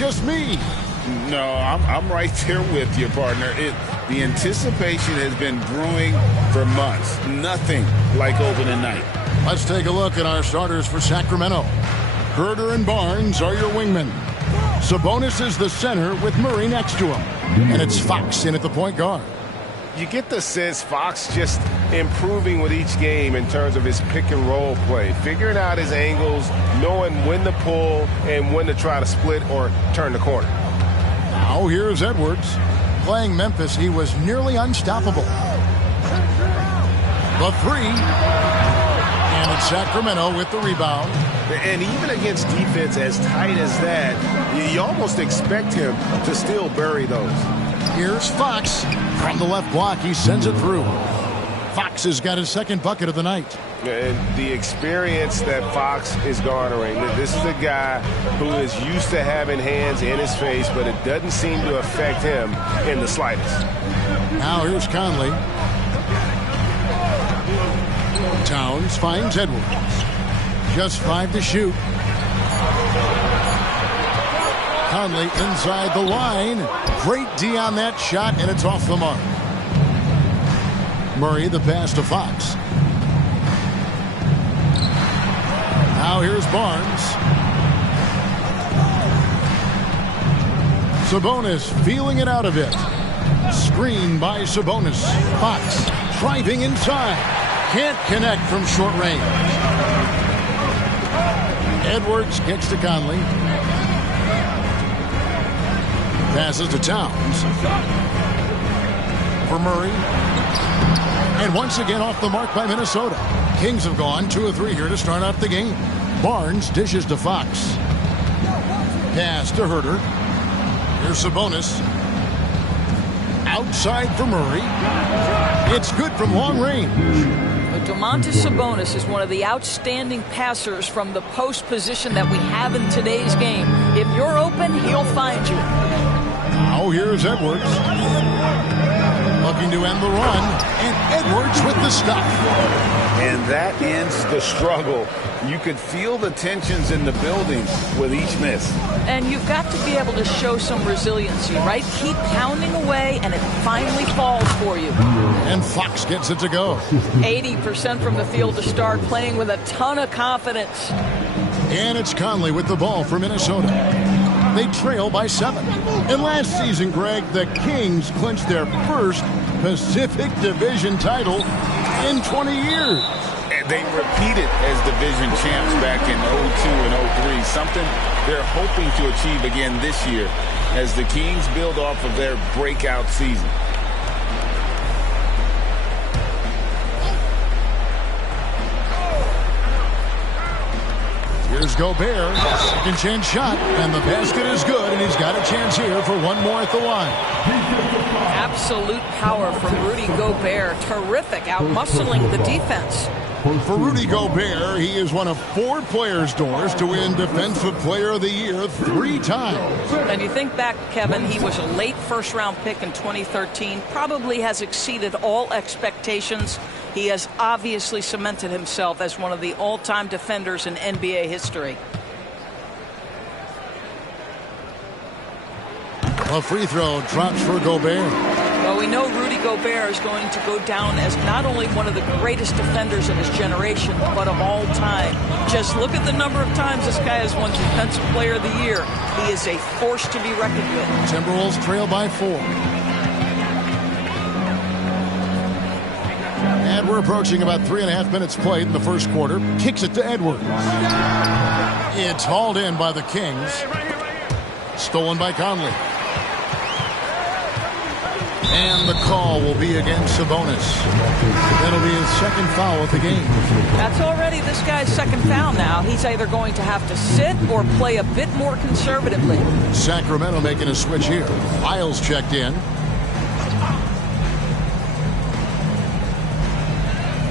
just me? No, I'm right there with you, partner. The anticipation has been brewing for months. Nothing like opening night. Let's take a look at our starters for Sacramento. Herder and Barnes are your wingmen. Sabonis is the center with Murray next to him. And it's Fox in at the point guard. You get the sense Fox just improving with each game in terms of his pick and roll play, figuring out his angles, knowing when to pull and when to try to split or turn the corner. Now here's Edwards. Playing Memphis, he was nearly unstoppable. The three. And it's Sacramento with the rebound. And even against defense as tight as that, you almost expect him to still bury those. Here's Fox. From the left block, he sends it through. Fox has got his second bucket of the night. And the experience that Fox is garnering, this is a guy who is used to having hands in his face, but it doesn't seem to affect him in the slightest. Now here's Conley. Towns finds Edwards. Just 5 to shoot. Conley inside the line. Great D on that shot, and it's off the mark. Murray, the pass to Fox. Now here's Barnes. Sabonis feeling it out of it. Screen by Sabonis. Fox driving inside. Can't connect from short range. Edwards kicks to Conley. Passes to Towns. For Murray. And once again off the mark by Minnesota. Kings have gone 2 of 3 here to start out the game. Barnes dishes to Fox. Pass to Herder. Here's Sabonis. Outside for Murray. It's good from long range. Domantas Sabonis is one of the outstanding passers from the post position that we have in today's game. If you're open, he'll find you. Now here's Edwards. Looking to end the run. And Edwards with the stop. And that ends the struggle. You could feel the tensions in the building with each miss. And you've got to be able to show some resiliency, right? Keep pounding away, and it finally falls for you. And Fox gets it to go. 80% from the field to start, playing with a ton of confidence. And it's Conley with the ball for Minnesota. They trail by 7. And last season, Greg, the Kings clinched their first Pacific Division title in 20 years. And they repeated as division champs back in 02 and 03, something they're hoping to achieve again this year as the Kings build off of their breakout season. Here's Gobert, second chance shot, and the basket is good, and he's got a chance here for one more at the line. Absolute power from Rudy Gobert. Terrific, out-muscling the defense. For Rudy Gobert, he is one of 4 players, Doris, to win Defensive Player of the Year 3 times. And you think back, Kevin, he was a late first-round pick in 2013, probably has exceeded all expectations. He has obviously cemented himself as one of the all-time defenders in NBA history. A free throw drops for Gobert. Well, we know Rudy Gobert is going to go down as not only one of the greatest defenders of his generation, but of all time. Just look at the number of times this guy has won Defensive Player of the Year. He is a force to be reckoned with. Timberwolves trail by 4. And we're approaching about 3.5 minutes played in the first quarter. Kicks it to Edwards. It's hauled in by the Kings. Stolen by Conley. And the call will be against Sabonis. That'll be his second foul of the game. That's already this guy's second foul now. He's either going to have to sit or play a bit more conservatively. Sacramento making a switch here. Isles checked in.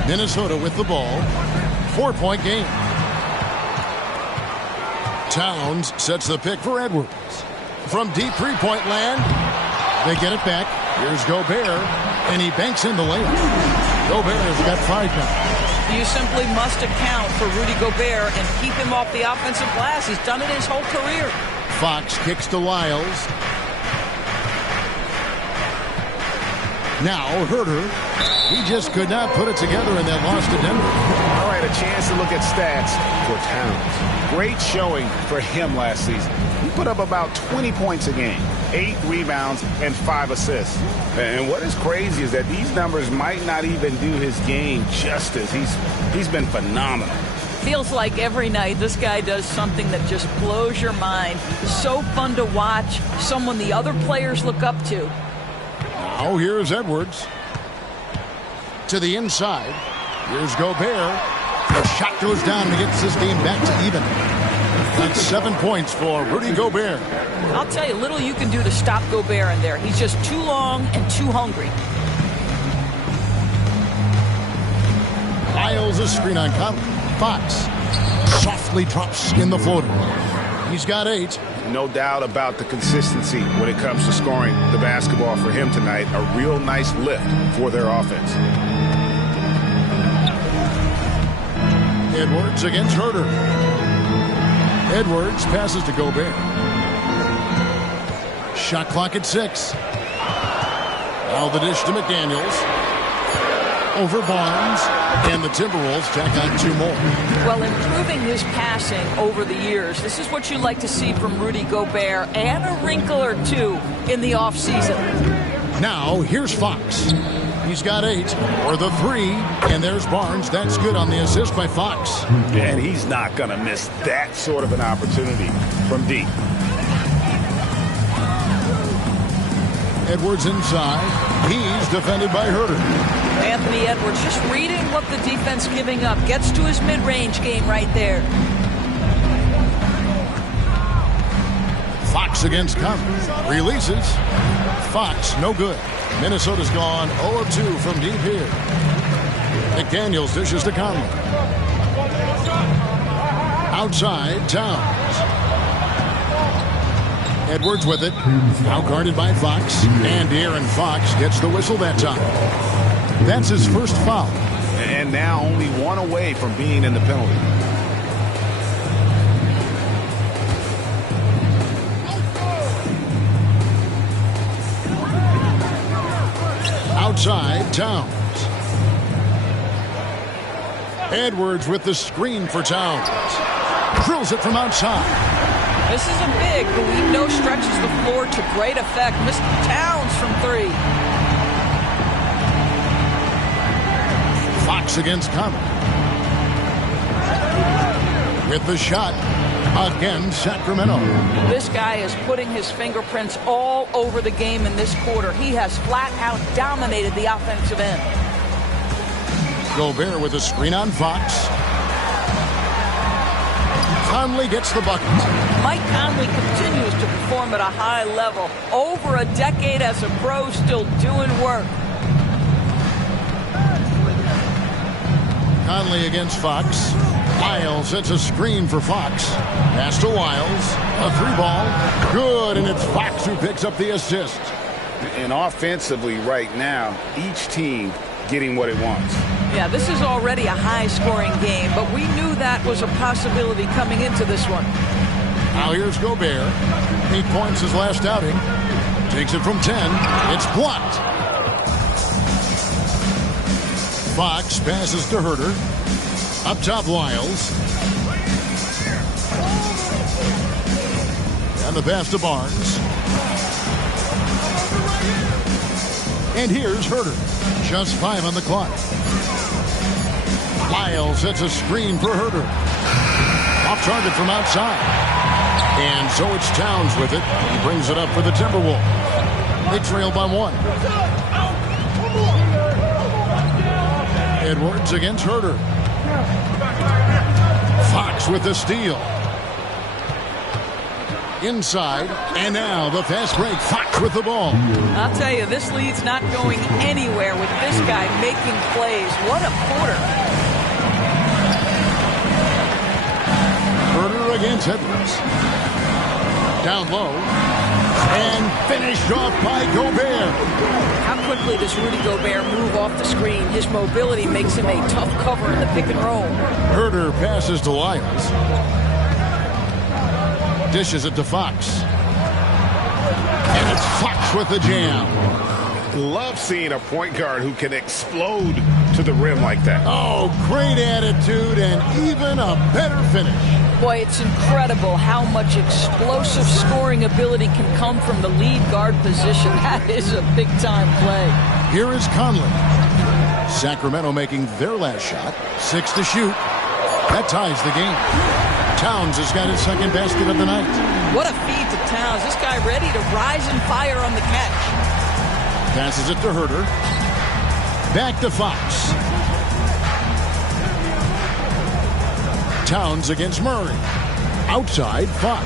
Minnesota with the ball. 4-point game. Towns sets the pick for Edwards. From deep three-point land, they get it back. Here's Gobert, and he banks in the layup. Gobert has got 5 now. You simply must account for Rudy Gobert and keep him off the offensive glass. He's done it his whole career. Fox kicks to Lyles. Now Herter. He just could not put it together in that loss to Denver. All right, a chance to look at stats for Towns. Great showing for him last season. He put up about 20 points a game, 8 rebounds, and 5 assists. And what is crazy is that these numbers might not even do his game justice. He's been phenomenal. Feels like every night this guy does something that just blows your mind. So fun to watch, someone the other players look up to. Now here's Edwards. To the inside. Here's Gobert. The shot goes down and gets this game back to even. That's 7 points for Rudy Gobert. I'll tell you, little you can do to stop Gobert in there. He's just too long and too hungry. Lyles a screen on Conley. Fox softly drops in the floater. He's got 8. No doubt about the consistency when it comes to scoring the basketball for him tonight. A real nice lift for their offense. Edwards against Herter. Edwards passes to Gobert. Shot clock at 6. Now the dish to McDaniels. Over Barnes. And the Timberwolves tack on 2 more. Well, improving his passing over the years, this is what you like to see from Rudy Gobert, and a wrinkle or 2 in the offseason. Now, here's Fox. He's got 8 for the 3, and there's Barnes. That's good on the assist by Fox. And he's not going to miss that sort of an opportunity from deep. Edwards inside. He's defended by Herter. Anthony Edwards just reading what the defense giving up. Gets to his mid-range game right there. Fox against Conley. Releases. Fox, no good. Minnesota's gone 0 of 2 from deep here. McDaniels dishes to Conley. Outside, Towns. Edwards with it. Now guarded by Fox. And De'Aaron Fox gets the whistle that time. That's his first foul. And now only 1 away from being in the penalty. Outside, Towns. Edwards with the screen for Towns. Drills it from outside. This is a big who we know stretches the floor to great effect. Mr. Towns from 3. Fox against Conley. With the shot. Again, Sacramento. This guy is putting his fingerprints all over the game in this quarter. He has flat out dominated the offensive end. Gobert with a screen on Fox. Conley gets the bucket. Mike Conley continues to perform at a high level. Over a decade as a pro, still doing work. Conley against Fox. Lyles sets a screen for Fox. Pass to Lyles. A 3-ball. Good, and it's Fox who picks up the assist. And offensively right now, each team getting what it wants. Yeah, this is already a high-scoring game, but we knew that was a possibility coming into this one. Now here's Gobert. 8 points his last outing. Takes it from 10. It's blocked. Fox passes to Herter. Up top, Lyles. And the pass to Barnes. And here's Herter. Just 5 on the clock. Lyles sets a screen for Herter. Off target from outside. And so it's Towns with it. He brings it up for the Timberwolves. They trail by 1. Edwards against Herter. Fox with the steal. Inside, and now the fast break. Fox with the ball. I'll tell you, this lead's not going anywhere with this guy making plays. What a quarter. Herter against Edwards. Down low. And finished off by Gobert. How quickly does Rudy Gobert move off the screen? His mobility makes him a tough cover in the pick and roll. Herter passes to Lyles. Dishes it to Fox. And it's Fox with the jam. Love seeing a point guard who can explode to the rim like that. Oh, great attitude and even a better finish. Boy, it's incredible how much explosive scoring ability can come from the lead guard position. That is a big-time play. Here is Conley. Sacramento making their last shot. 6 to shoot. That ties the game. Towns has got his second basket of the night. What a feed to Towns. This guy ready to rise and fire on the catch. Passes it to Herter. Back to Fox. Towns against Murray. Outside, Fox.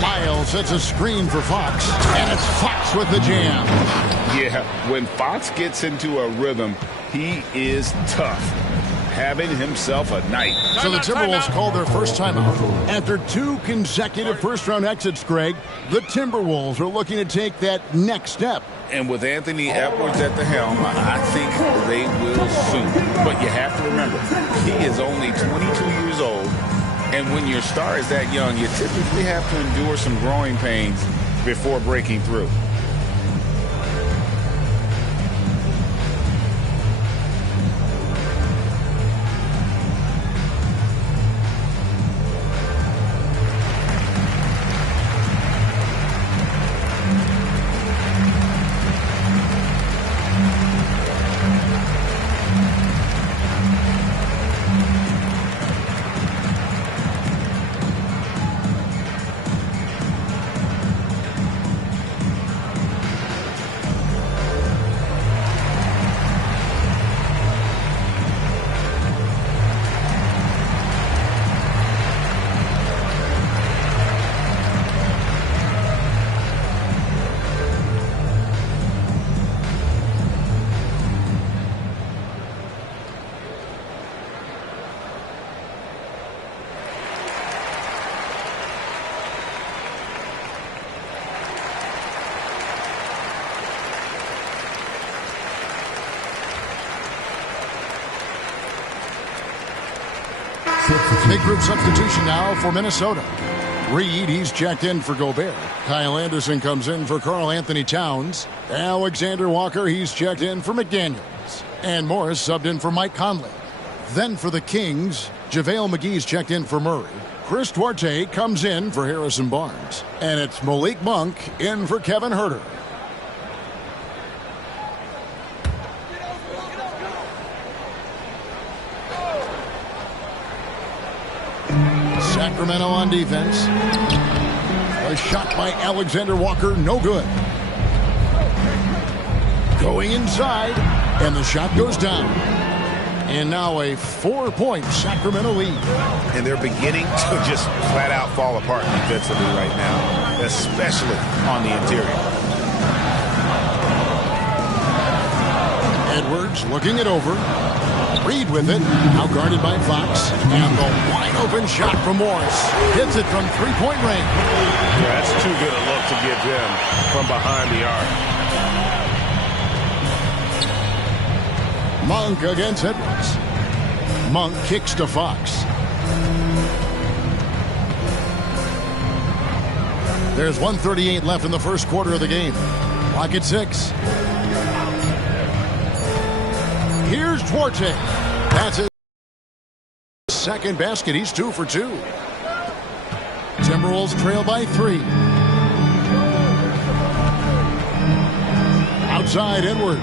Miles sets a screen for Fox. And it's Fox with the jam. Yeah, when Fox gets into a rhythm, he is tough. Having himself a night. So the Timberwolves called their first timeout. After 2 consecutive first-round exits, Greg, the Timberwolves are looking to take that next step. And with Anthony Edwards at the helm, I think they will soon. But you have to remember, he is only 22 years old. And when your star is that young, you typically have to endure some growing pains before breaking through. Big group substitution now for Minnesota. Reed, he's checked in for Gobert. Kyle Anderson comes in for Karl Anthony Towns. Alexander Walker, he's checked in for McDaniels. And Morris subbed in for Mike Conley. Then for the Kings, JaVale McGee's checked in for Murray. Chris Duarte comes in for Harrison Barnes. And it's Malik Monk in for Kevin Herter. Sacramento on defense. A shot by Alexander Walker, no good. Going inside, and the shot goes down. And now a 4-point Sacramento lead. And they're beginning to just flat out fall apart defensively right now, especially on the interior. Edwards looking it over. Reed with it, now guarded by Fox, and the wide-open shot from Morris. Hits it from three-point range. Yeah, that's too good a look to give him from behind the arc. Monk against Edwards. Monk kicks to Fox. There's 1:38 left in the first quarter of the game. Clock at 6. Here's Duarte. That's his second basket. He's 2 for 2. Timberwolves trail by 3. Outside Edwards.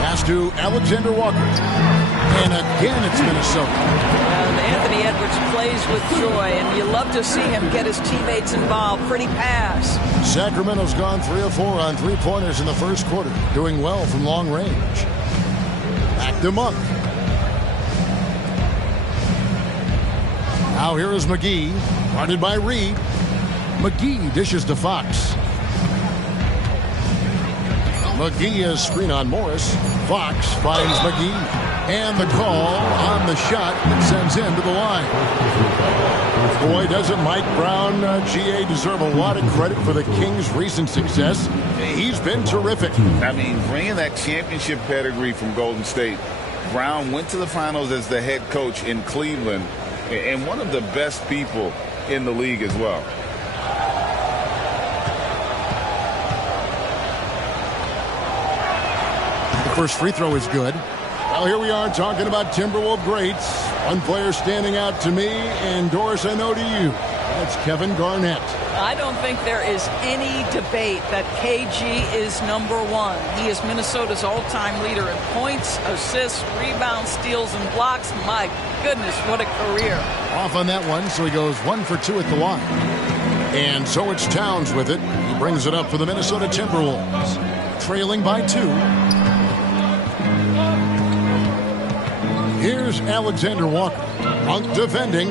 Pass to Alexander Walker. And again it's Minnesota. And Anthony Edwards plays with joy, and you love to see him get his teammates involved. Pretty pass. Sacramento's gone 3 of 4 on three-pointers in the first quarter. Doing well from long range. Back to Monk. Now here is McGee, guarded by Reed. McGee dishes to Fox. McGee has screen on Morris. Fox finds McGee. And the call on the shot that sends him to the line. Boy, doesn't Mike Brown, GA, deserve a lot of credit for the Kings' recent success. He's been terrific. I mean, bringing that championship pedigree from Golden State, Brown went to the finals as the head coach in Cleveland. and one of the best people in the league as well. The first free throw is good. Well, here we are talking about Timberwolves greats. One player standing out to me, and Doris, I know to you. That's Kevin Garnett. I don't think there is any debate that KG is number one. He is Minnesota's all-time leader in points, assists, rebounds, steals, and blocks. My goodness, what a career. Off on that one, so he goes 1 for 2 at the line. And so it's Towns with it. He brings it up for the Minnesota Timberwolves. Trailing by 2. Here's Alexander Walker. Monk defending.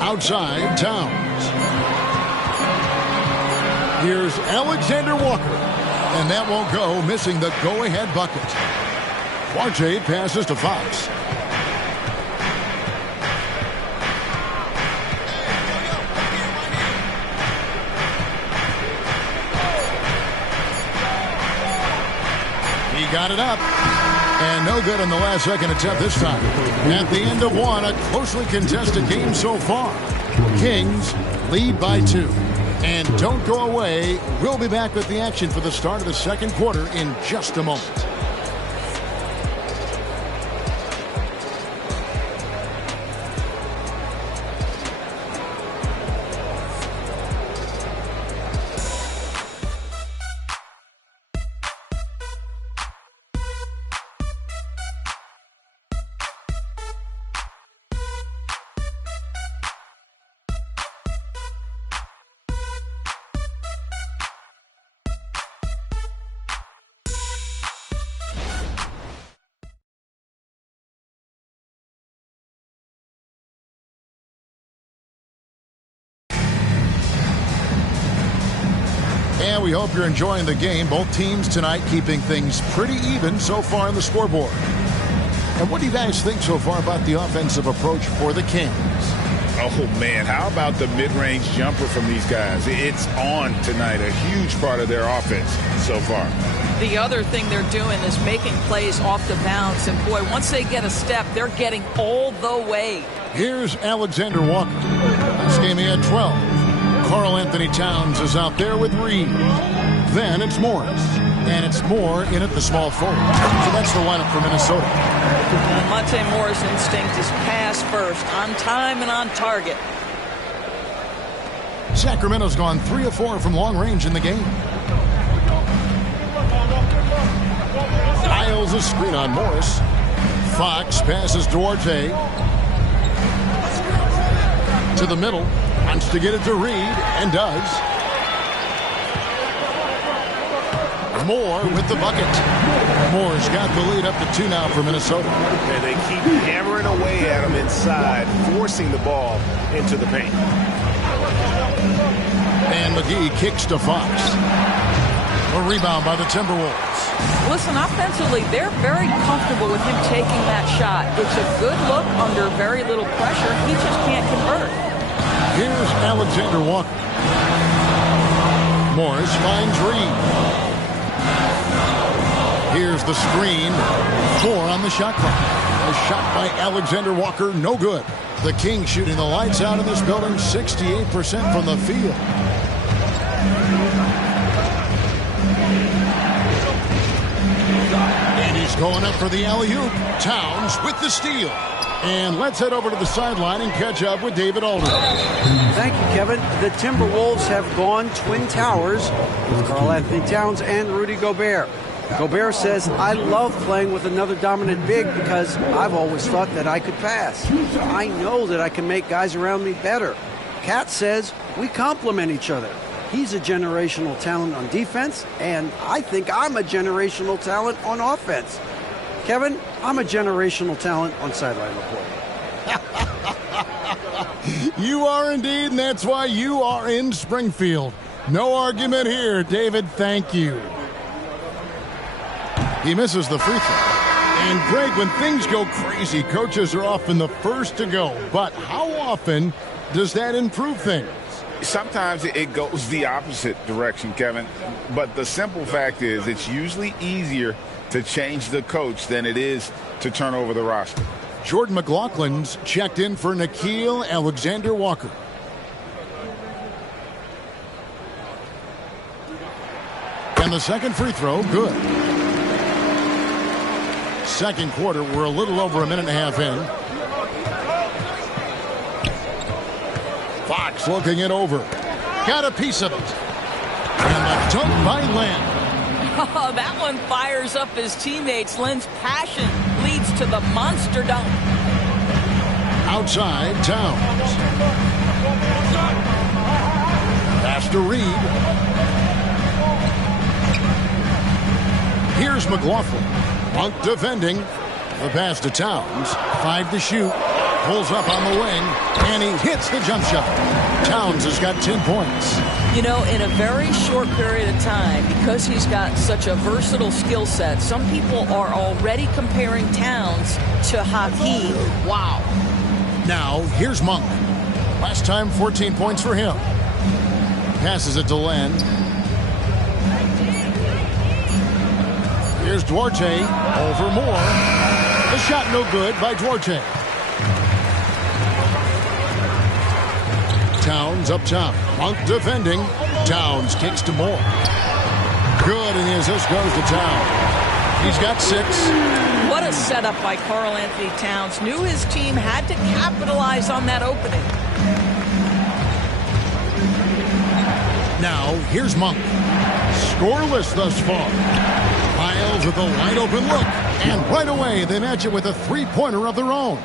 Outside, Towns. Here's Alexander Walker. And that won't go, missing the go-ahead bucket. Duarte passes to Fox. He got it up. And no good on the last second attempt this time. At the end of one, a closely contested game so far. Kings lead by 2. And don't go away. We'll be back with the action for the start of the second quarter in just a moment. And we hope you're enjoying the game. Both teams tonight keeping things pretty even so far on the scoreboard. And what do you guys think so far about the offensive approach for the Kings? Oh, man, how about the mid-range jumper from these guys? It's on tonight, a huge part of their offense so far. The other thing they're doing is making plays off the bounce. And, boy, once they get a step, they're getting all the way. Here's Alexander Walker. This game he had 12. Karl Anthony Towns is out there with Reed. Then it's Morris. And it's Moore in at the small forward. So that's the lineup for Minnesota. Monte Moore's instinct is pass first, on time and on target. Sacramento's gone 3 of 4 from long range in the game. Isles a screen on Morris. Fox passes Duarte. To the middle. Wants to get it to Reed, and does. Moore with the bucket. Moore's got the lead up to 2 now for Minnesota. And they keep hammering away at him inside, forcing the ball into the paint. And McGee kicks to Fox. A rebound by the Timberwolves. Listen, offensively, they're very comfortable with him taking that shot. It's a good look under very little pressure. He just can't convert. Here's Alexander Walker. Morris finds Reed. Here's the screen. 4 on the shot clock. A shot by Alexander Walker, no good. The Kings shooting the lights out in this building, 68% from the field. And he's going up for the alley-oop. Towns with the steal. And let's head over to the sideline and catch up with David Aldridge. Thank you, Kevin. The Timberwolves have gone Twin Towers with Karl Anthony Towns and Rudy Gobert. Gobert says, I love playing with another dominant big because I've always thought that I could pass. I know that I can make guys around me better. Cat says, we complement each other. He's a generational talent on defense, and I think I'm a generational talent on offense. Kevin, I'm a generational talent on sideline report. You are indeed, and that's why you are in Springfield. No argument here, David. Thank you. He misses the free throw. And, Greg, when things go crazy, coaches are often the first to go. But how often does that improve things? Sometimes it goes the opposite direction, Kevin. But the simple fact is it's usually easier to change the coach than it is to turn over the roster. Jordan McLaughlin's checked in for Nickeil Alexander-Walker. And the second free throw, good. Second quarter, we're a little over a minute and a half in. Fox looking it over. Got a piece of it. And the dunk by Len. Oh, that one fires up his teammates. Len's passion leads to the monster dunk. Outside, Towns. Pass to Reed. Here's McLaughlin. Monk defending. The pass to Towns. 5 to shoot. Pulls up on the wing. And he hits the jump shot. Towns has got 10 points. You know, in a very short period of time, because he's got such a versatile skill set, some people are already comparing Towns to Hakeem. Wow. Now, here's Monk. Last time, 14 points for him. Passes it to Len. Here's Duarte. Over more. The shot no good by Duarte. Towns up top. Monk defending. Towns kicks to Moore. Good, and the assist goes to Towns. He's got 6. What a setup by Karl Anthony Towns. Knew his team had to capitalize on that opening. Now, here's Monk. Scoreless thus far. Miles with a wide open look. And right away, they match it with a three-pointer of their own.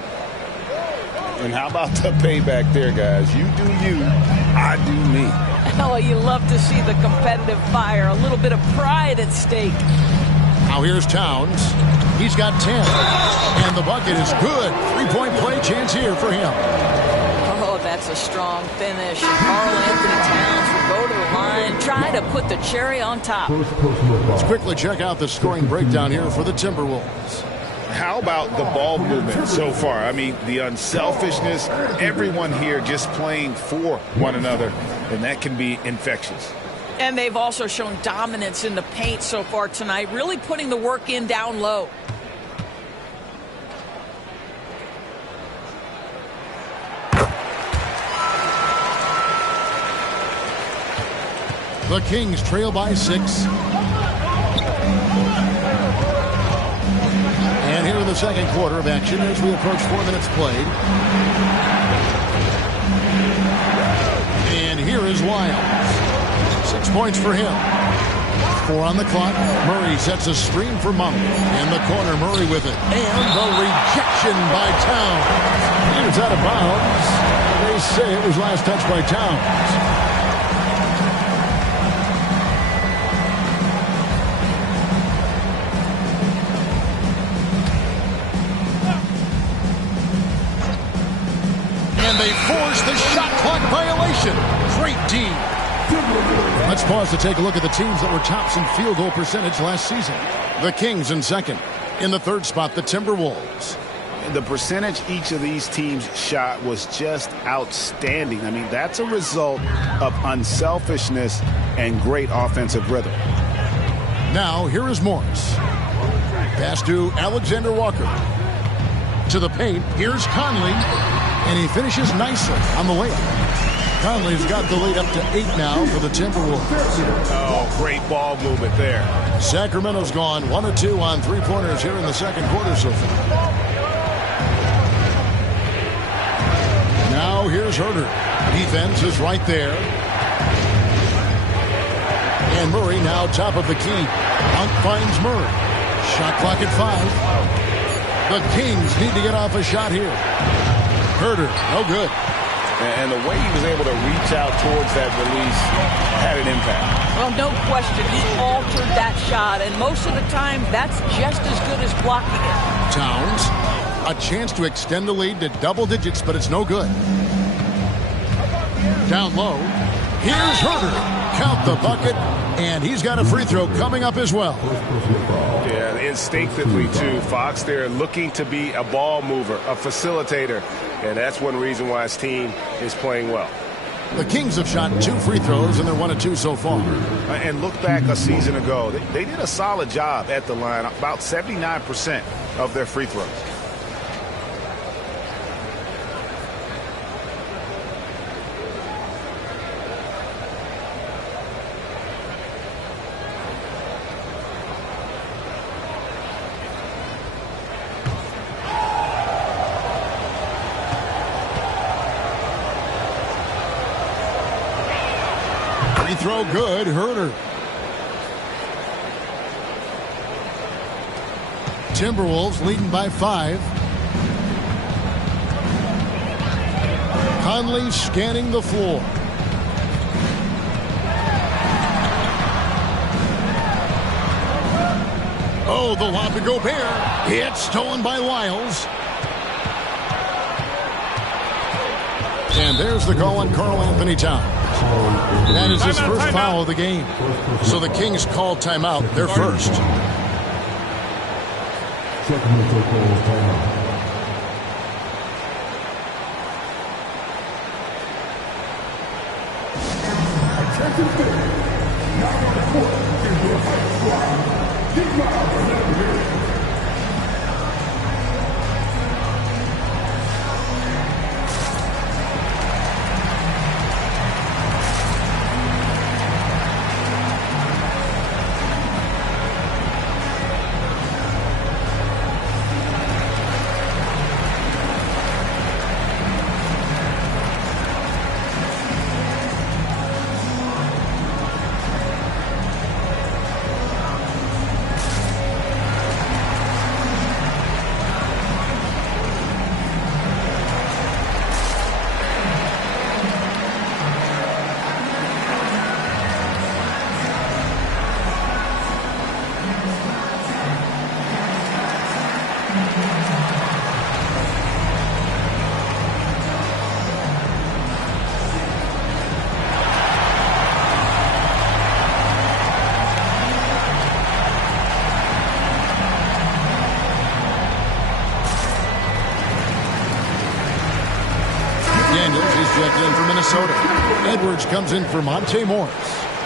And how about the payback there, guys? You do you, I do me. Oh, you love to see the competitive fire. A little bit of pride at stake. Now here's Towns. He's got 10. And the bucket is good. Three-point play chance here for him. Oh, that's a strong finish. Karl Anthony Towns will go to the line, try to put the cherry on top. Let's quickly check out the scoring breakdown here for the Timberwolves. How about the ball movement so far? I mean, the unselfishness, everyone here just playing for one another, and that can be infectious. And they've also shown dominance in the paint so far tonight, really putting the work in down low. The Kings trail by 6. And here in the second quarter of action as we approach 4 minutes played. And here is Lyles. 6 points for him. 4 on the clock. Murray sets a screen for Monk. In the corner, Murray with it. And the rejection by Towns. He was out of bounds. They say it was last touched by Towns. They force the shot clock violation. Great team. Let's pause to take a look at the teams that were tops in field goal percentage last season. The Kings in second. In the third spot, the Timberwolves. The percentage each of these teams shot was just outstanding. I mean, that's a result of unselfishness and great offensive rhythm. Now, here is Morris. Pass to Alexander-Walker. To the paint, here's Conley. And he finishes nicely on the layup. Conley's got the lead up to 8 now for the Timberwolves. Oh, great ball movement there. Sacramento's gone 1 of 2 on three-pointers here in the second quarter so far. Now here's Herter. Defense is right there. And Murray now top of the key. Monk finds Murray. Shot clock at 5. The Kings need to get off a shot here. Herter, no good. And the way he was able to reach out towards that release had an impact. Well, no question. He altered that shot, and most of the time, that's just as good as blocking it. Towns, a chance to extend the lead to double digits, but it's no good. Down low. Here's Herter. Count the bucket, and he's got a free throw coming up as well. Yeah, instinctively, too. Fox there looking to be a ball mover, a facilitator. And that's one reason why his team is playing well. The Kings have shot 2 free throws, and they're 1 of 2 so far. And look back a season ago. They did a solid job at the line, about 79% of their free throws. Free throw good. Herder. Timberwolves leading by 5. Conley scanning the floor. Oh, the lob to Gobert. It's stolen by Lyles. And there's the call on Karl Anthony Towns. That is his first foul of the game. So the Kings call timeout. They're first. Sacramento calls timeout. Checked in for Minnesota. Edwards comes in for Monte Morris.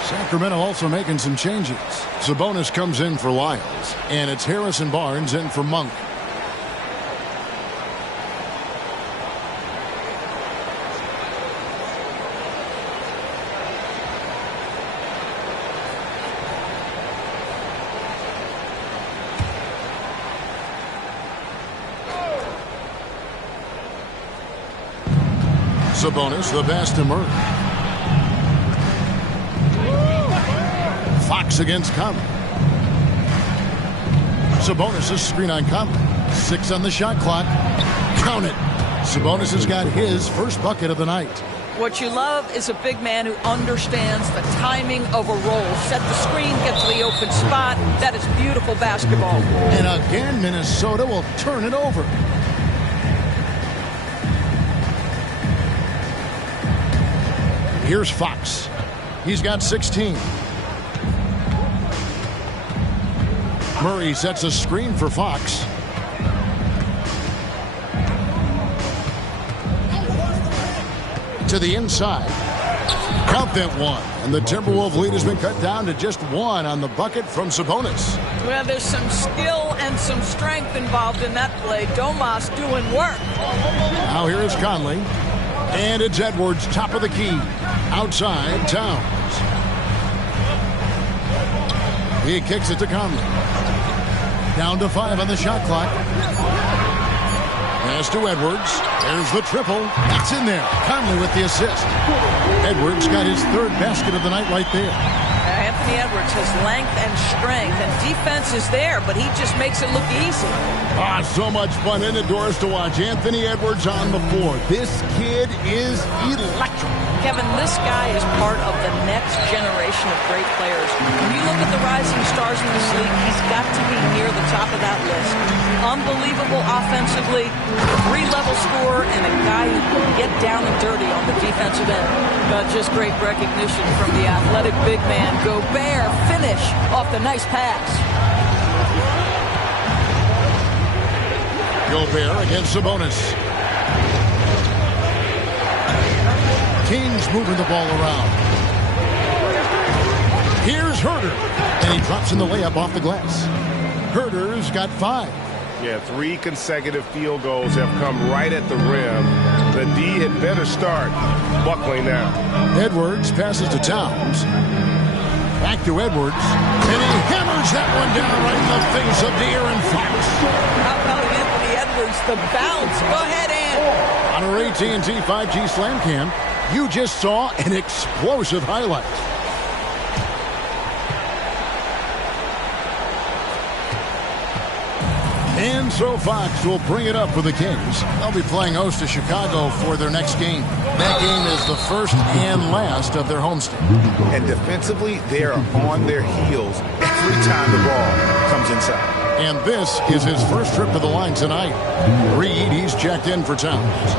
Sacramento also making some changes. Sabonis comes in for Lyles. And it's Harrison Barnes in for Monk. Sabonis, the pass to Murray. Fox against Conley. Sabonis, a screen on Conley. 6 on the shot clock. Count it. Sabonis has got his first bucket of the night. What you love is a big man who understands the timing of a roll. Set the screen, get to the open spot. That is beautiful basketball. And again, Minnesota will turn it over. Here's Fox. He's got 16. Murray sets a screen for Fox. To the inside. Count that one. And the Timberwolves lead has been cut down to just 1 on the bucket from Sabonis. Well, there's some skill and some strength involved in that play. Domas doing work. Now here is Conley. And it's Edwards, top of the key. Outside, Towns. He kicks it to Conley. Down to 5 on the shot clock. Pass to Edwards. There's the triple. That's in there. Conley with the assist. Edwards got his 3rd basket of the night right there. Anthony Edwards has length and strength, and defense is there, but he just makes it look easy. So much fun indoors to watch Anthony Edwards on the floor. This kid is electric. Kevin, this guy is part of the next generation of great players. When you look at the rising stars in this league, he's got to be near the top of that list. Unbelievable offensively, 3-level scorer, and a guy who can get down and dirty on the defensive end. But just great recognition from the athletic big man. Gobert finish off the nice pass. Gobert against Sabonis. Kings moving the ball around. Here's Herder. And he drops in the layup off the glass. Herder's got 5. Yeah, 3 consecutive field goals have come right at the rim. The D had better start buckling now. Edwards passes to Towns. Back to Edwards. And he hammers that one down right in the face of De'Aaron Fox. How about Anthony Edwards, the bounce? Go ahead, Ant. On our AT&T 5G Slam Cam, you just saw an explosive highlight. And so Fox will bring it up for the Kings. They'll be playing host to Chicago for their next game. That game is the first and last of their homestand. And defensively, they are on their heels every time the ball comes inside. And this is his first trip to the line tonight. Reed, he's checked in for Towns.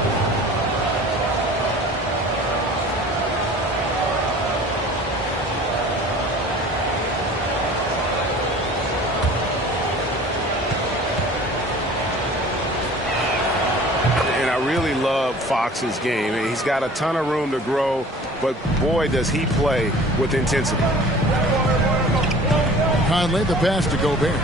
Fox's game. He's got a ton of room to grow, but boy, does he play with intensity. Conley, the pass to Gobert.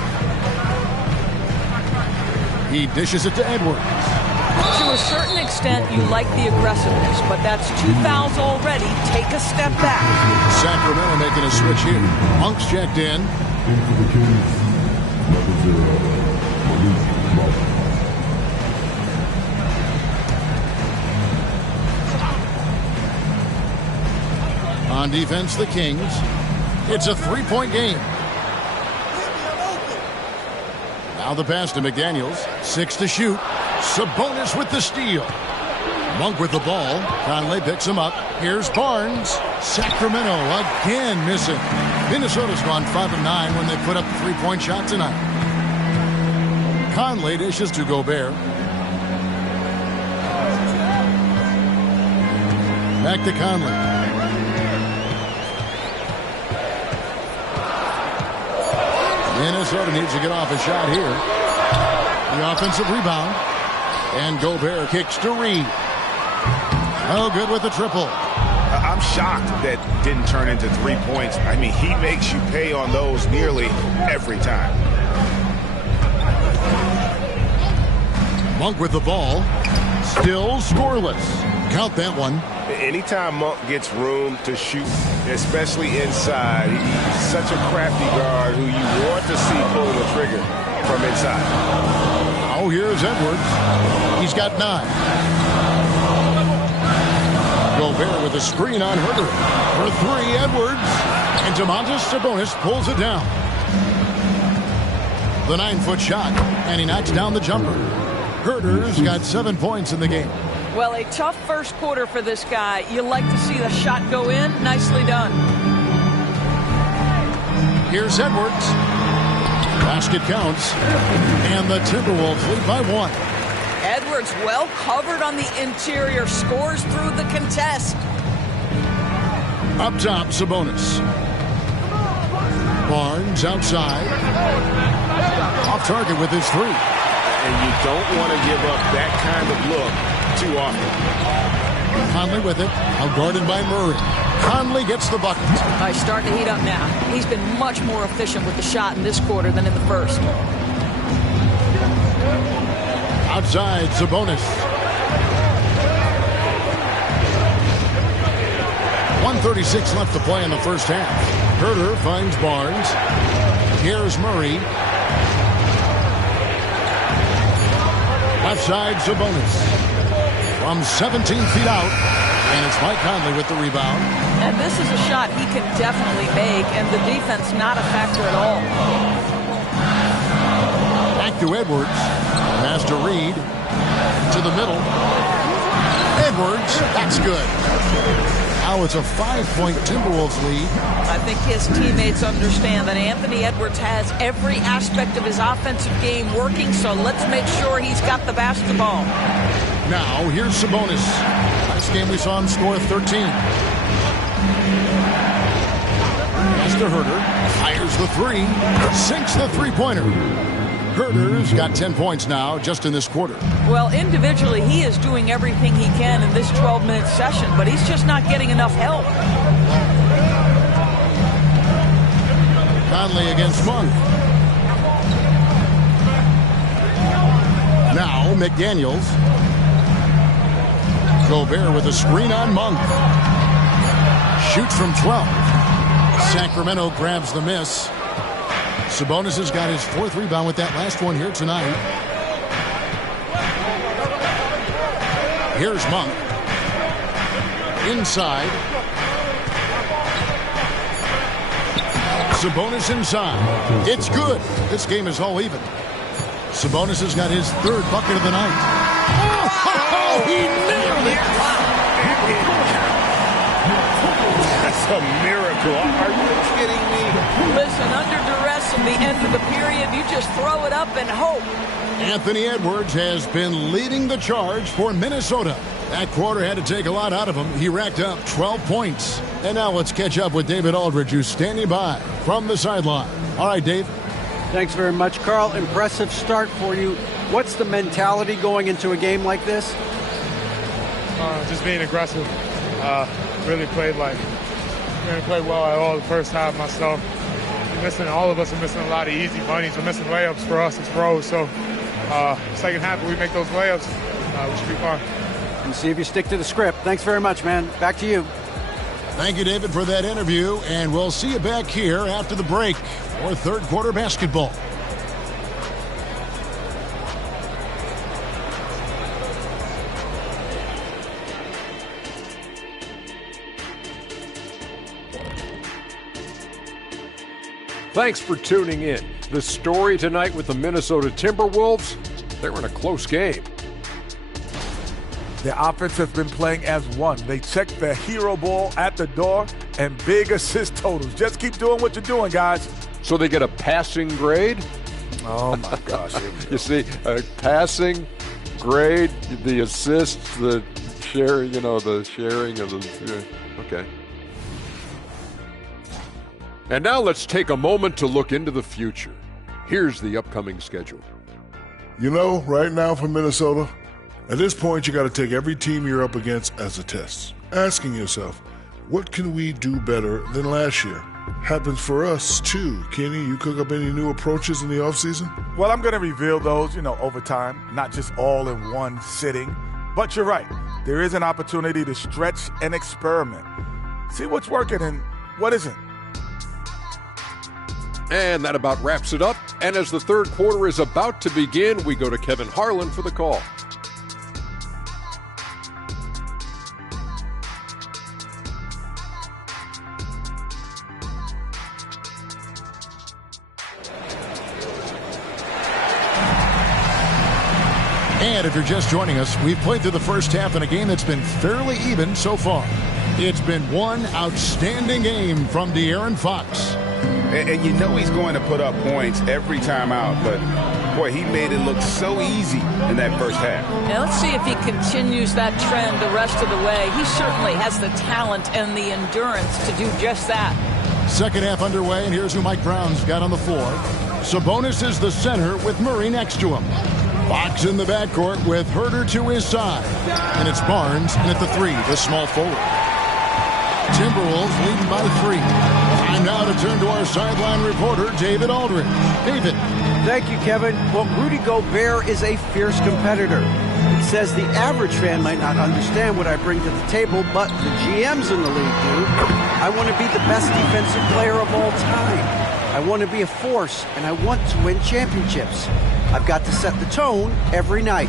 He dishes it to Edwards. To a certain extent, you like the aggressiveness, but that's 2 fouls already. Take a step back. Sacramento making a switch here. Monk's checked in. Into the Kings, number 0, Malik Monk. On defense, the Kings. It's a 3-point game. Now the pass to McDaniels. 6 to shoot. Sabonis with the steal. Monk with the ball. Conley picks him up. Here's Barnes. Sacramento again missing. Minnesota's gone 5 of 9 when they put up a 3-point shot tonight. Conley dishes to Gobert. Back to Conley. Minnesota needs to get off a shot here. The offensive rebound. And Gobert kicks to Reed. Oh, good with the triple. I'm shocked that didn't turn into 3 points. I mean, he makes you pay on those nearly every time. Monk with the ball. Still scoreless. Count that one. Anytime Monk gets room to shoot, especially inside, he's such a crafty guard who you want to see pulling the trigger from inside. Oh, here's Edwards. He's got 9. Gobert with a screen on Herter. For 3, Edwards. And Domantas Sabonis pulls it down. The 9-foot shot, and he knocks down the jumper. Herter's got 7 points in the game. Well, a tough first quarter for this guy. You like to see the shot go in. Nicely done. Here's Edwards. Basket counts. And the Timberwolves lead by 1. Edwards well covered on the interior. Scores through the contest. Up top, Sabonis. Barnes outside. Off target with his 3. And you don't want to give up that kind of look too often. Conley with it. Outguarded by Murray. Conley gets the bucket. He's starting to heat up now. He's been much more efficient with the shot in this quarter than in the first. Outside, Sabonis. 1:36 left to play in the first half. Herter finds Barnes. Here's Murray. Left side, Sabonis. From 17 feet out. And it's Mike Conley with the rebound. And this is a shot he can definitely make, and the defense not a factor at all. Back to Edwards. Pass to Reed. To the middle. Edwards. That's good. Now it's a 5-point Timberwolves lead. I think his teammates understand that Anthony Edwards has every aspect of his offensive game working, so let's make sure he's got the basketball. Now, here's Sabonis. Last game we saw him score 13. Pass to Herter. Fires the 3. Sinks the three-pointer. Herter's got 10 points now just in this quarter. Well, individually, he is doing everything he can in this 12-minute session, but he's just not getting enough help. Conley against Monk. Now, McDaniels. Gobert with a screen on Monk. Shoots from 12. Sacramento grabs the miss. Sabonis has got his 4th rebound with that last one here tonight. Here's Monk. Inside. Sabonis inside. It's good. This game is all even. Sabonis has got his third bucket of the night. Oh, he nailed it! That's a miracle. Are you kidding me? Listen, under duress at the end of the period, you just throw it up and hope. Anthony Edwards has been leading the charge for Minnesota. That quarter had to take a lot out of him. He racked up 12 points. And now let's catch up with David Aldridge, who's standing by from the sideline. All right, Dave. Thanks very much, Carl. Impressive start for you. What's the mentality going into a game like this? Just being aggressive. Really played well at all the first half myself. All of us are missing a lot of easy bunnies. We're missing layups for us as pros. So second half, if we make those layups, we should be fine. And see if you stick to the script. Thanks very much, man. Back to you. Thank you, David, for that interview. And we'll see you back here after the break for third quarter basketball. Thanks for tuning in. The story tonight with the Minnesota Timberwolves, they were in a close game. The offense has been playing as one. They checked the hero ball at the door and big assist totals. Just keep doing what you're doing, guys. So they get a passing grade? Oh, my gosh. You see, a passing grade, the assists, the sharing, the sharing of the... Okay. And now let's take a moment to look into the future. Here's the upcoming schedule. Right now for Minnesota, at this point you got to take every team you're up against as a test. Asking yourself, what can we do better than last year? Happens for us too. Kenny, you cook up any new approaches in the offseason? Well, I'm going to reveal those, over time, not just all in one sitting. But you're right. There is an opportunity to stretch and experiment. See what's working and what isn't. And that about wraps it up. And as the third quarter is about to begin, we go to Kevin Harlan for the call. And if you're just joining us, we've played through the first half in a game that's been fairly even so far. It's been one outstanding game from De'Aaron Fox. And he's going to put up points every time out, but boy, he made it look so easy in that first half. Now let's see if he continues that trend the rest of the way. He certainly has the talent and the endurance to do just that. Second half underway, and here's who Mike Brown's got on the floor. Sabonis is the center with Murray next to him. Fox in the backcourt with Herter to his side. And it's Barnes, and at the three, the small forward. Timberwolves leading by 3. Time now to turn to our sideline reporter, David Aldridge. David. Thank you, Kevin. Well, Rudy Gobert is a fierce competitor. He says the average fan might not understand what I bring to the table, but the GMs in the league do. I want to be the best defensive player of all time. I want to be a force, and I want to win championships. I've got to set the tone every night.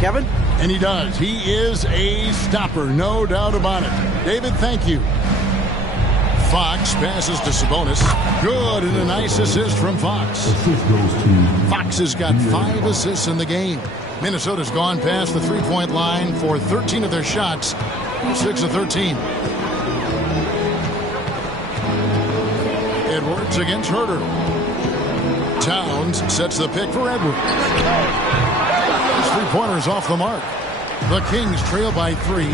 Kevin? And he does. He is a stopper, no doubt about it. David, thank you. Fox passes to Sabonis. Good, and a nice assist from Fox. Assist goes to Fox has got 5 assists in the game. Minnesota's gone past the three-point line for 13 of their shots, 6 of 13. Edwards against Herter. Towns sets the pick for Edwards. His three-pointer's off the mark. The Kings trail by 3.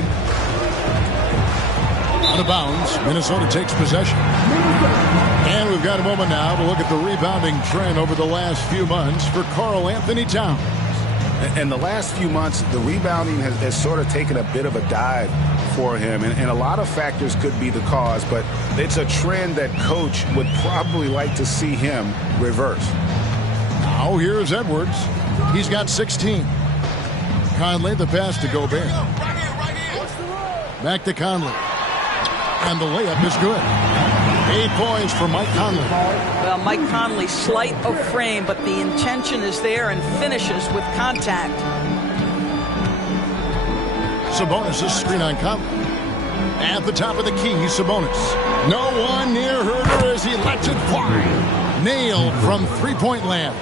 Out of bounds, Minnesota takes possession. And we've got a moment now to look at the rebounding trend over the last few months for Karl Anthony Towns. In the last few months, the rebounding has sort of taken a bit of a dive for him, and a lot of factors could be the cause, but it's a trend that coach would probably like to see him reverse. Now here's Edwards. He's got 16. Conley, the pass to Gobert. Back to Conley. And the layup is good. 8 points for Mike Conley. Well, Mike Conley, slight of frame, but the intention is there and finishes with contact. Sabonis' screen on Conley. At the top of the key, Sabonis. No one near Herter as he lets it fly. Nailed from three-point land.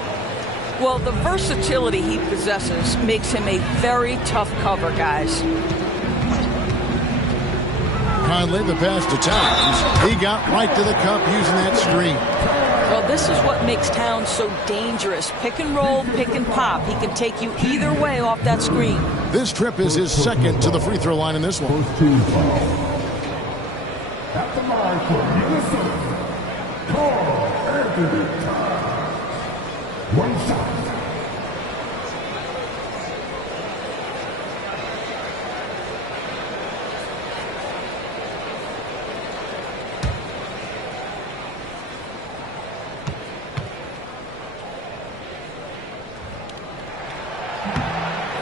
Well, the versatility he possesses makes him a very tough cover, guys. Conley, the pass to Towns. He got right to the cup using that screen. Well, this is what makes Towns so dangerous. Pick and roll, pick and pop. He can take you either way off that screen. This trip is his second to the free throw line in this one. At the line for Minnesota, Anthony. One shot.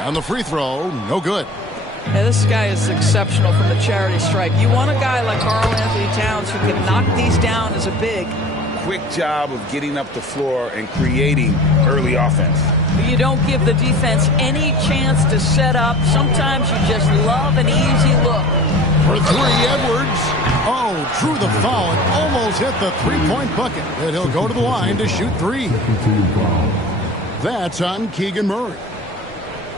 On the free throw, no good. Yeah, this guy is exceptional from the charity stripe. You want a guy like Karl Anthony Towns who can knock these down as a big. Quick job of getting up the floor and creating early offense. You don't give the defense any chance to set up. Sometimes you just love an easy look. For three, Edwards. Oh, drew the foul and almost hit the three-point bucket. And he'll go to the line to shoot three. That's on Keegan Murray.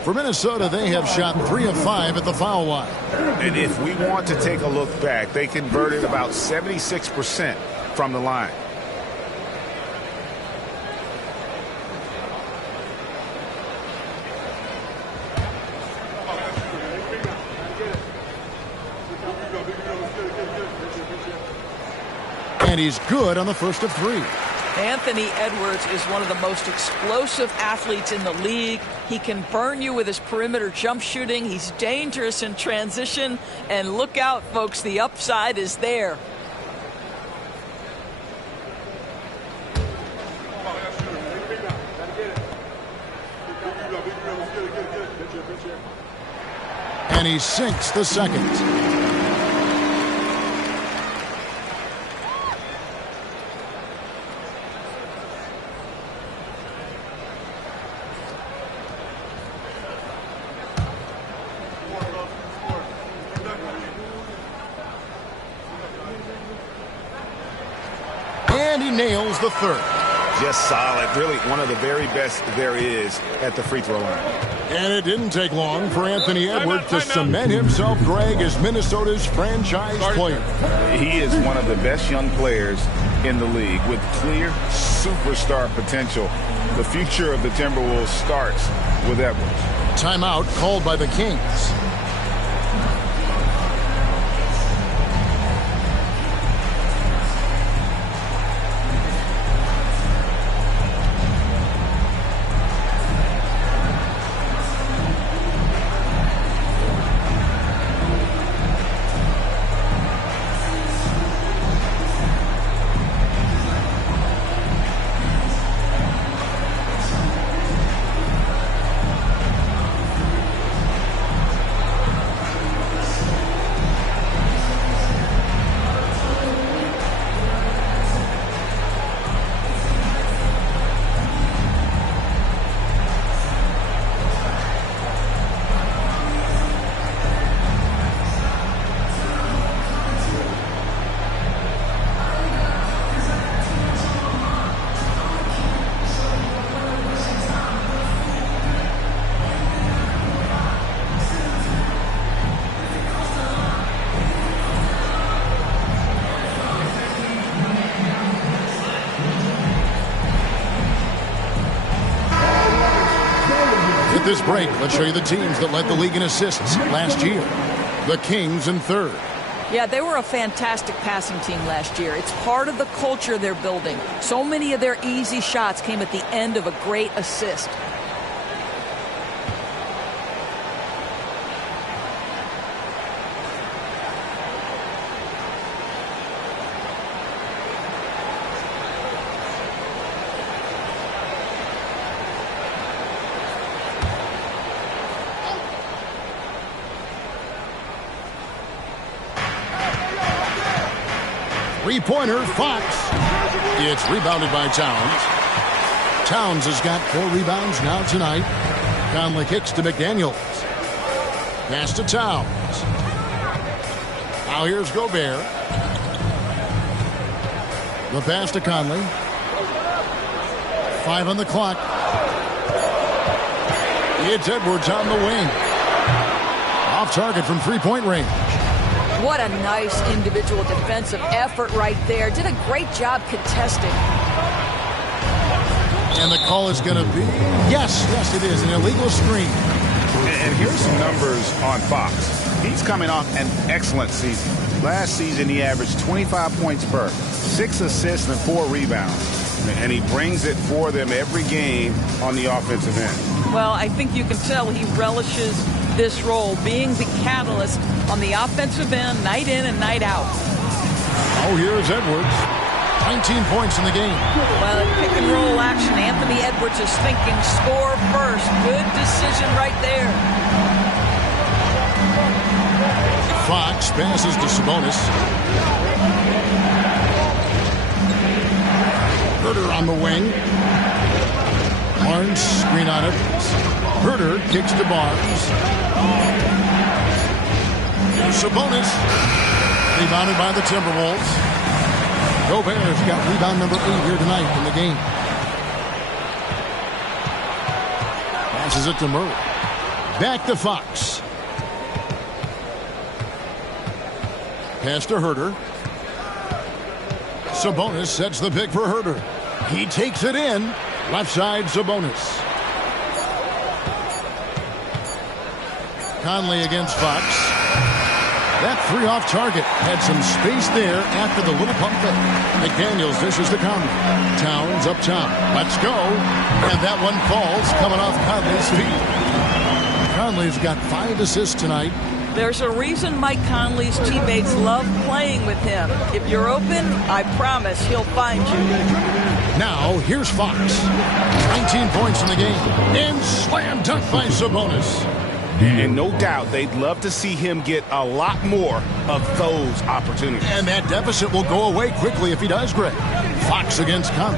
For Minnesota, they have shot 3 of 5 at the foul line. And if we want to take a look back, they converted about 76% from the line. And he's good on the first of 3. Anthony Edwards is one of the most explosive athletes in the league. He can burn you with his perimeter jump shooting. He's dangerous in transition. And look out, folks, the upside is there. And he sinks the second. And he nails the third. Just solid. Really one of the very best there is at the free throw line. And it didn't take long for Anthony Edwards to cement himself, Greg, as Minnesota's franchise player. He is one of the best young players in the league with clear superstar potential. The future of the Timberwolves starts with Edwards. Timeout called by the Kings. This break, let's show you the teams that led the league in assists last year. The Kings in third. Yeah, they were a fantastic passing team last year. It's part of the culture they're building. So many of their easy shots came at the end of a great assist. Three-pointer, Fox. It's rebounded by Towns. Towns has got 4 rebounds now tonight. Conley kicks to McDaniels. Pass to Towns. Now here's Gobert. The pass to Conley. 5 on the clock. It's Edwards on the wing. Off target from three-point range. What a nice individual defensive effort right there. Did a great job contesting. And the call is going to be, yes, it is, an illegal screen. And here's some numbers on Fox. He's coming off an excellent season. Last season, he averaged 25 points per, 6 assists and 4 rebounds. And he brings it for them every game on the offensive end. Well, I think you can tell he relishes this role, being the catalyst on the offensive end, night in and night out. Oh, here's Edwards. 19 points in the game. Well, in pick and roll action, Anthony Edwards is thinking score first. Good decision right there. Fox passes to Sabonis. Herder on the wing. Barnes screen on Edwards. Herder kicks to Barnes. Sabonis. Rebounded by the Timberwolves. Gobert's got rebound number 8 here tonight in the game. Passes it to Murray. Back to Fox. Pass to Herder. Sabonis sets the pick for Herder. He takes it in. Left side, Sabonis. Conley against Fox. That 3 off target had some space there after the little pump fake. McDaniels dishes to Conley. Towns up top. Let's go. And that one falls coming off Conley's feet. Conley's got 5 assists tonight. There's a reason Mike Conley's teammates love playing with him. If you're open, I promise he'll find you. Now, here's Fox. 19 points in the game. And slam dunk by Sabonis. And no doubt they'd love to see him get a lot more of those opportunities. And that deficit will go away quickly if he does, Greg. Fox against Conley.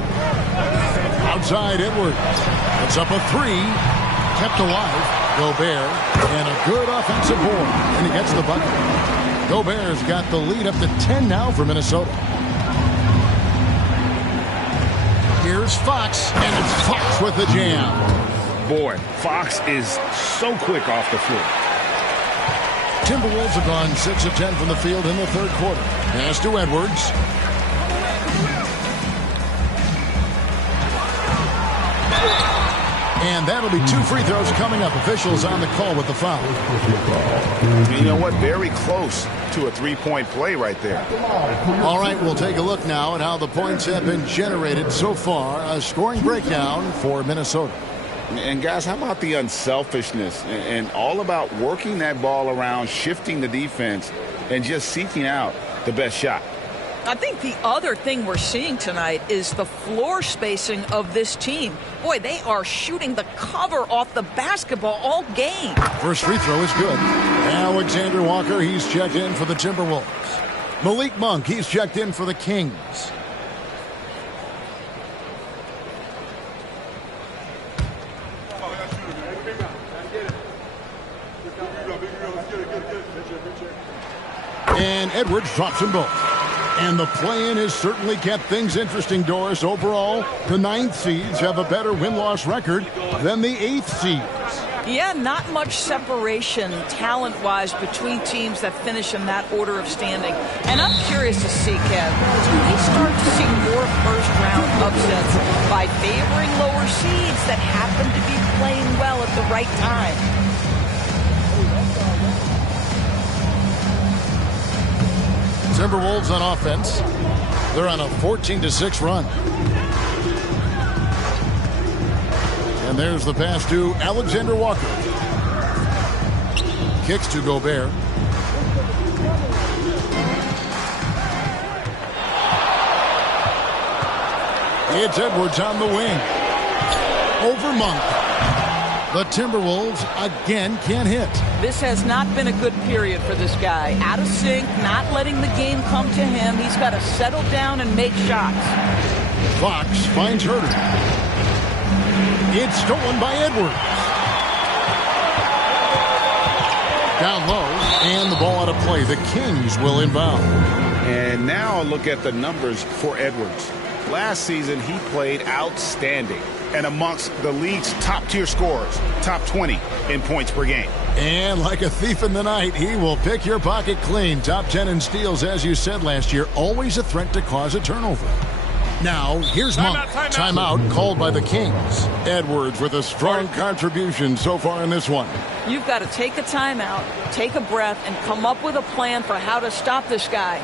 Outside Edwards. It's up a 3. Kept alive. Gobert. And a good offensive board. And he gets the bucket. Gobert's got the lead up to 10 now for Minnesota. Here's Fox. And it's Fox with the jam. Boy, Fox is so quick off the floor. Timberwolves have gone 6 of 10 from the field in the third quarter. Pass to Edwards. And that'll be 2 free throws coming up. Officials on the call with the foul. You know what? Very close to a 3-point play right there. All right, we'll take a look now at how the points have been generated so far. A scoring breakdown for Minnesota. And guys, how about the unselfishness and all about working that ball around, shifting the defense, and just seeking out the best shot? I think the other thing we're seeing tonight is the floor spacing of this team. Boy, they are shooting the cover off the basketball all game. First free throw is good. Alexander Walker, he's checked in for the Timberwolves. Malik Monk, he's checked in for the Kings. And Edwards drops them both. And the play-in has certainly kept things interesting, Doris. Overall, the 9th seeds have a better win-loss record than the 8th seeds. Yeah, not much separation talent-wise between teams that finish in that order of standing. And I'm curious to see, Kev, do we start to see more first-round upsets by favoring lower seeds that happen to be playing well at the right time? Timberwolves on offense. They're on a 14-6 run. And there's the pass to Alexander Walker. Kicks to Gobert. It's Edwards on the wing. Over Monk. The Timberwolves again can't hit. This has not been a good period for this guy. Out of sync, not letting the game come to him. He's got to settle down and make shots. Fox finds Herder. It's stolen by Edwards. Down low, and the ball out of play. The Kings will inbound. And now look at the numbers for Edwards. Last season, he played outstanding. and amongst the league's top-tier scorers, top 20 in points per game. And like a thief in the night, he will pick your pocket clean. Top 10 in steals, as you said last year, always a threat to cause a turnover. Now, here's Monk. Timeout called by the Kings. Edwards with a strong contribution so far in this one. You've got to take a timeout, take a breath, and come up with a plan for how to stop this guy.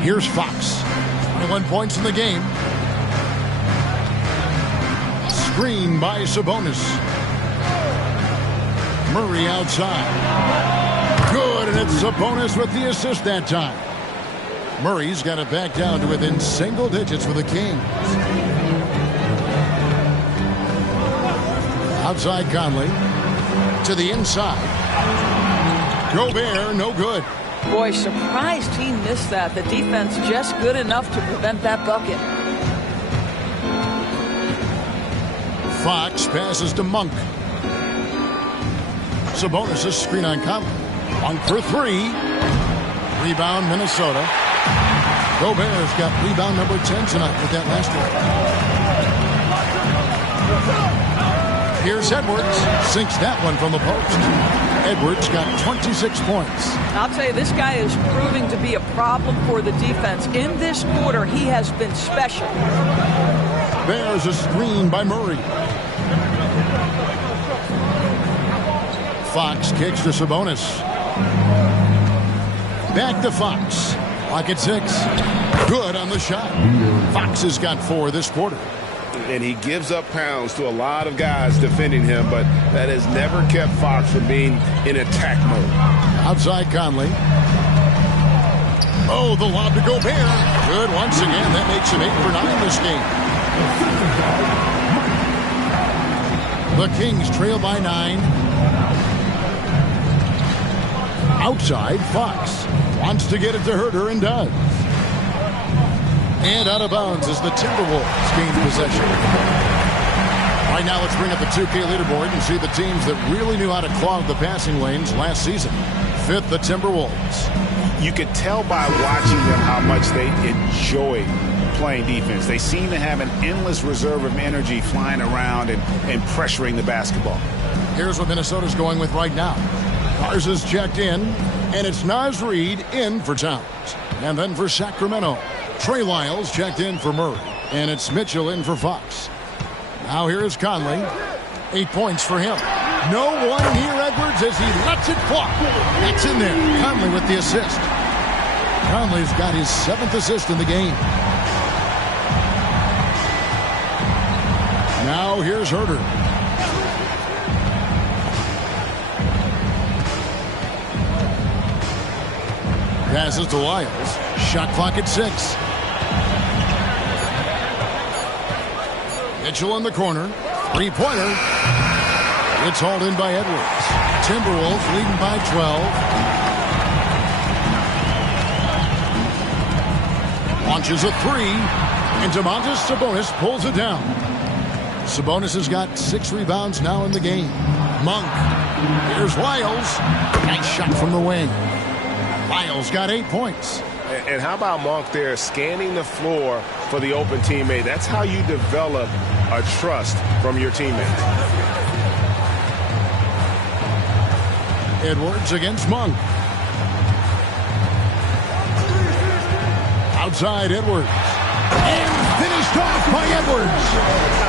Here's Fox. 21 points in the game. Screen by Sabonis. Murray outside. Good, and it's Sabonis with the assist that time. Murray's got it back down to within single digits for the Kings. Outside Conley. To the inside. Gobert, no good. Boy, surprised he missed that. The defense just good enough to prevent that bucket. Fox passes to Monk. Sabonis' screen on Conley. Monk for three. Rebound, Minnesota. Gobert's got rebound number 10 tonight with that last one. Here's Edwards. Sinks that one from the post. Edwards got 26 points. I'll tell you, this guy is proving to be a problem for the defense. In this quarter, he has been special. There's a screen by Murray. Fox kicks to Sabonis. Back to Fox. Clock at 6. Good on the shot. Fox has got 4 this quarter. And he gives up pounds to a lot of guys defending him, but that has never kept Fox from being in attack mode. Outside Conley. Oh, the lob to Gobert. Good once again. That makes him 8 for 9 this game. The Kings trail by 9. Outside, Fox wants to get it to Herter and does. And out of bounds as the Timberwolves gain possession. Right now, let's bring up the 2K leaderboard and see the teams that really knew how to clog the passing lanes last season. 5th, the Timberwolves. You could tell by watching them how much they enjoy playing defense. They seem to have an endless reserve of energy flying around and pressuring the basketball. Here's what Minnesota's going with right now. Garza's checked in, and it's Naz Reid in for Towns. And then for Sacramento, Trey Lyles checked in for Murray, and it's Mitchell in for Fox. Now here is Conley. 8 points for him. No one near Edwards as he lets it fly. That's in there. Conley with the assist. Conley's got his 7th assist in the game. Now here's Herter. Passes to Wiles. Shot clock at 6. Mitchell in the corner. Three-pointer. It's hauled in by Edwards. Timberwolves leading by 12. Launches a three. And Domantas Sabonis pulls it down. Sabonis has got 6 rebounds now in the game. Monk. Here's Wiles. Nice shot from the wing. Wiles got 8 points. And how about Monk there scanning the floor for the open teammate? That's how you develop a trust from your teammates. Edwards against Monk. Outside Edwards. And finished off by Edwards.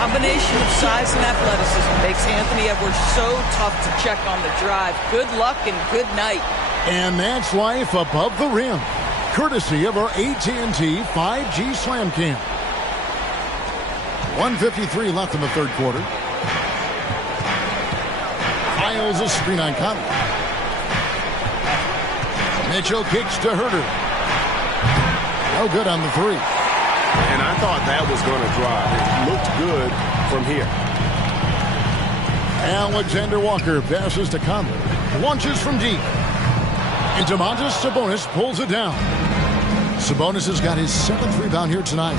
Combination of size and athleticism makes Anthony Edwards so tough to check on the drive. Good luck and good night. And that's life above the rim. Courtesy of our AT&T 5G Slam Cam. 1:53 left in the third quarter. Files a screen on Conley. Mitchell kicks to Herter. No good on the three. And I thought that was going to drive. It looked good from here. Alexander Walker passes to Conley. Launches from deep. And Domantas Sabonis pulls it down. Sabonis has got his 7th rebound here tonight.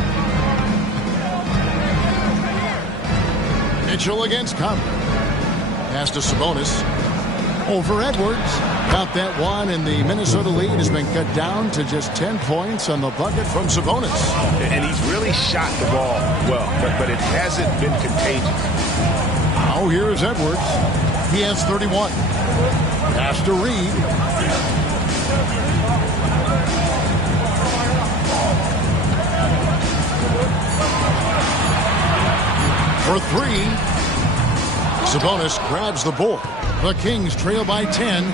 Mitchell against Conley. Pass to Sabonis. Over Edwards. Got that one, and the Minnesota lead has been cut down to just 10 points on the bucket from Sabonis. And he's really shot the ball well, but it hasn't been contagious. Now here's Edwards. He has 31. Pass to Reed. For 3. Sabonis grabs the board. The Kings trail by 10.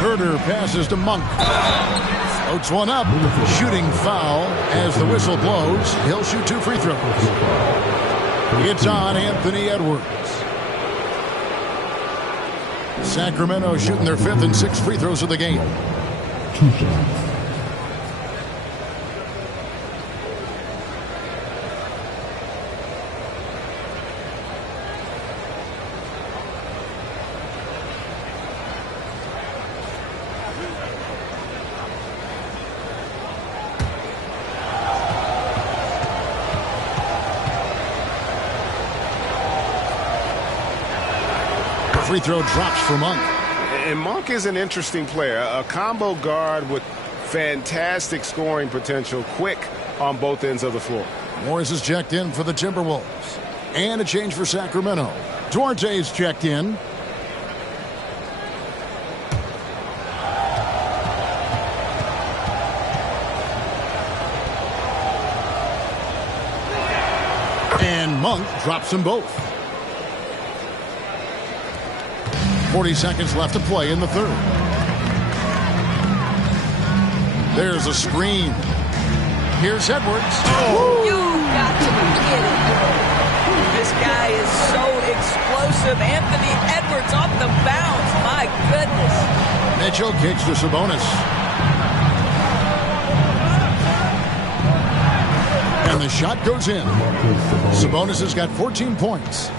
Herter passes to Monk. Floats one up. Shooting foul as the whistle blows. He'll shoot 2 free throws. It's on Anthony Edwards. Sacramento shooting their 5th and 6th free throws of the game. 2 shots. Free throw drops for Monk. And Monk is an interesting player. A combo guard with fantastic scoring potential, quick on both ends of the floor. Morris is checked in for the Timberwolves. And a change for Sacramento. Duarte's checked in. And Monk drops them both. 40 seconds left to play in the third. There's a screen. Here's Edwards. Oh, you got to be kidding. This guy is so explosive. Anthony Edwards off the bounce. My goodness. Mitchell kicks to Sabonis. And the shot goes in. Sabonis has got 14 points.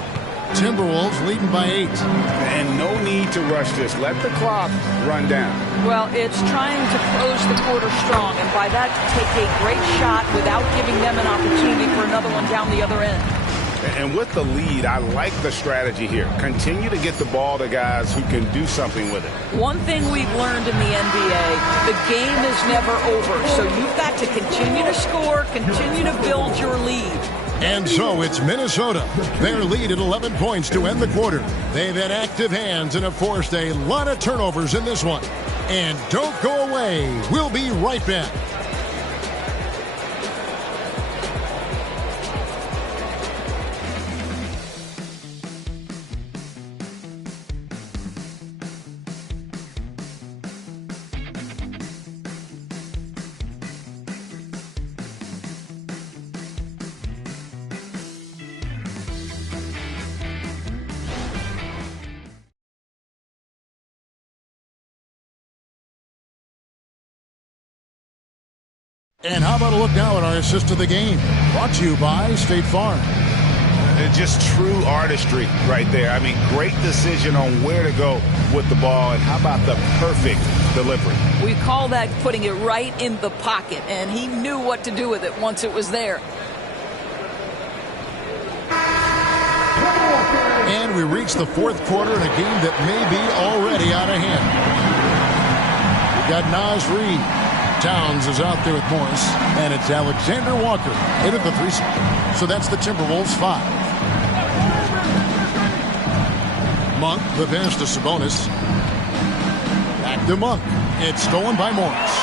Timberwolves leading by 8. And no need to rush this. Let the clock run down. Well, it's trying to close the quarter strong, and by that, take a great shot without giving them an opportunity for another one down the other end. And with the lead, I like the strategy here. Continue to get the ball to guys who can do something with it. One thing we've learned in the NBA, the game is never over, so you've got to continue to score, continue to build your lead. And so it's Minnesota. Their lead at 11 points to end the quarter. They've had active hands and have forced a lot of turnovers in this one. And don't go away. We'll be right back. And how about a look now at our assist of the game? Brought to you by State Farm. Just true artistry right there. I mean, great decision on where to go with the ball, and how about the perfect delivery? We call that putting it right in the pocket, and he knew what to do with it once it was there. And we reach the fourth quarter in a game that may be already out of hand. We've got Naz Reid. Towns is out there with Morris, and it's Alexander Walker in at the 3 spot. So that's the Timberwolves 5. Monk, the pass to Sabonis. Back to Monk. It's stolen by Morris.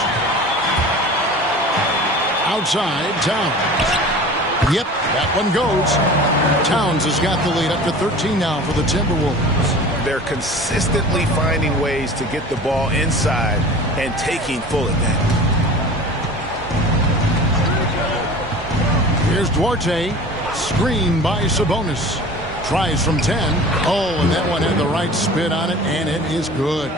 Outside, Towns. Yep, that one goes. Towns has got the lead up to 13 now for the Timberwolves. They're consistently finding ways to get the ball inside and taking full advantage. Here's Duarte. Screen by Sabonis. Tries from 10. Oh, and that one had the right spin on it, and it is good.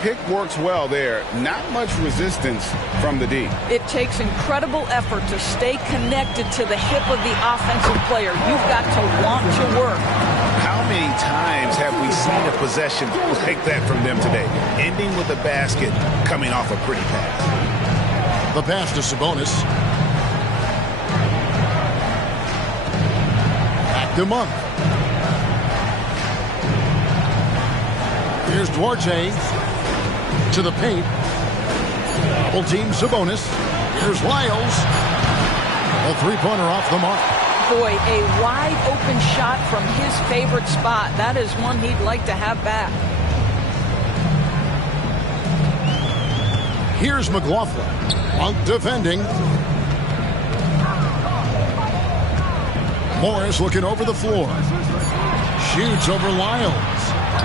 Pick works well there. Not much resistance from the D. It takes incredible effort to stay connected to the hip of the offensive player. You've got to want to work. How many times have we seen a possession like that from them today? Ending with a basket, coming off a pretty pass. The pass to Sabonis. Back to Monk. Here's Duarte to the paint. Double team Sabonis. Here's Lyles. A three-pointer off the mark. Boy, a wide open shot from his favorite spot. That is one he'd like to have back. Here's McLaughlin. Monk defending. Morris looking over the floor. Shoots over Lyles.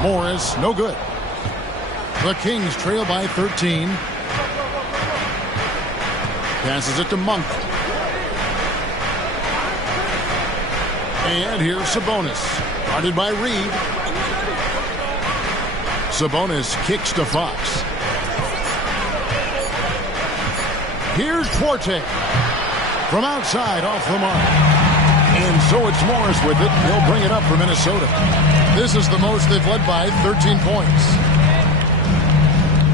Morris, no good. The Kings trail by 13. Passes it to Monk. And here's Sabonis. Guarded by Reid. Sabonis kicks to Fox. Here's Duarte. From outside, off the mark. And so it's Morris with it. He'll bring it up for Minnesota. This is the most they've led by 13 points.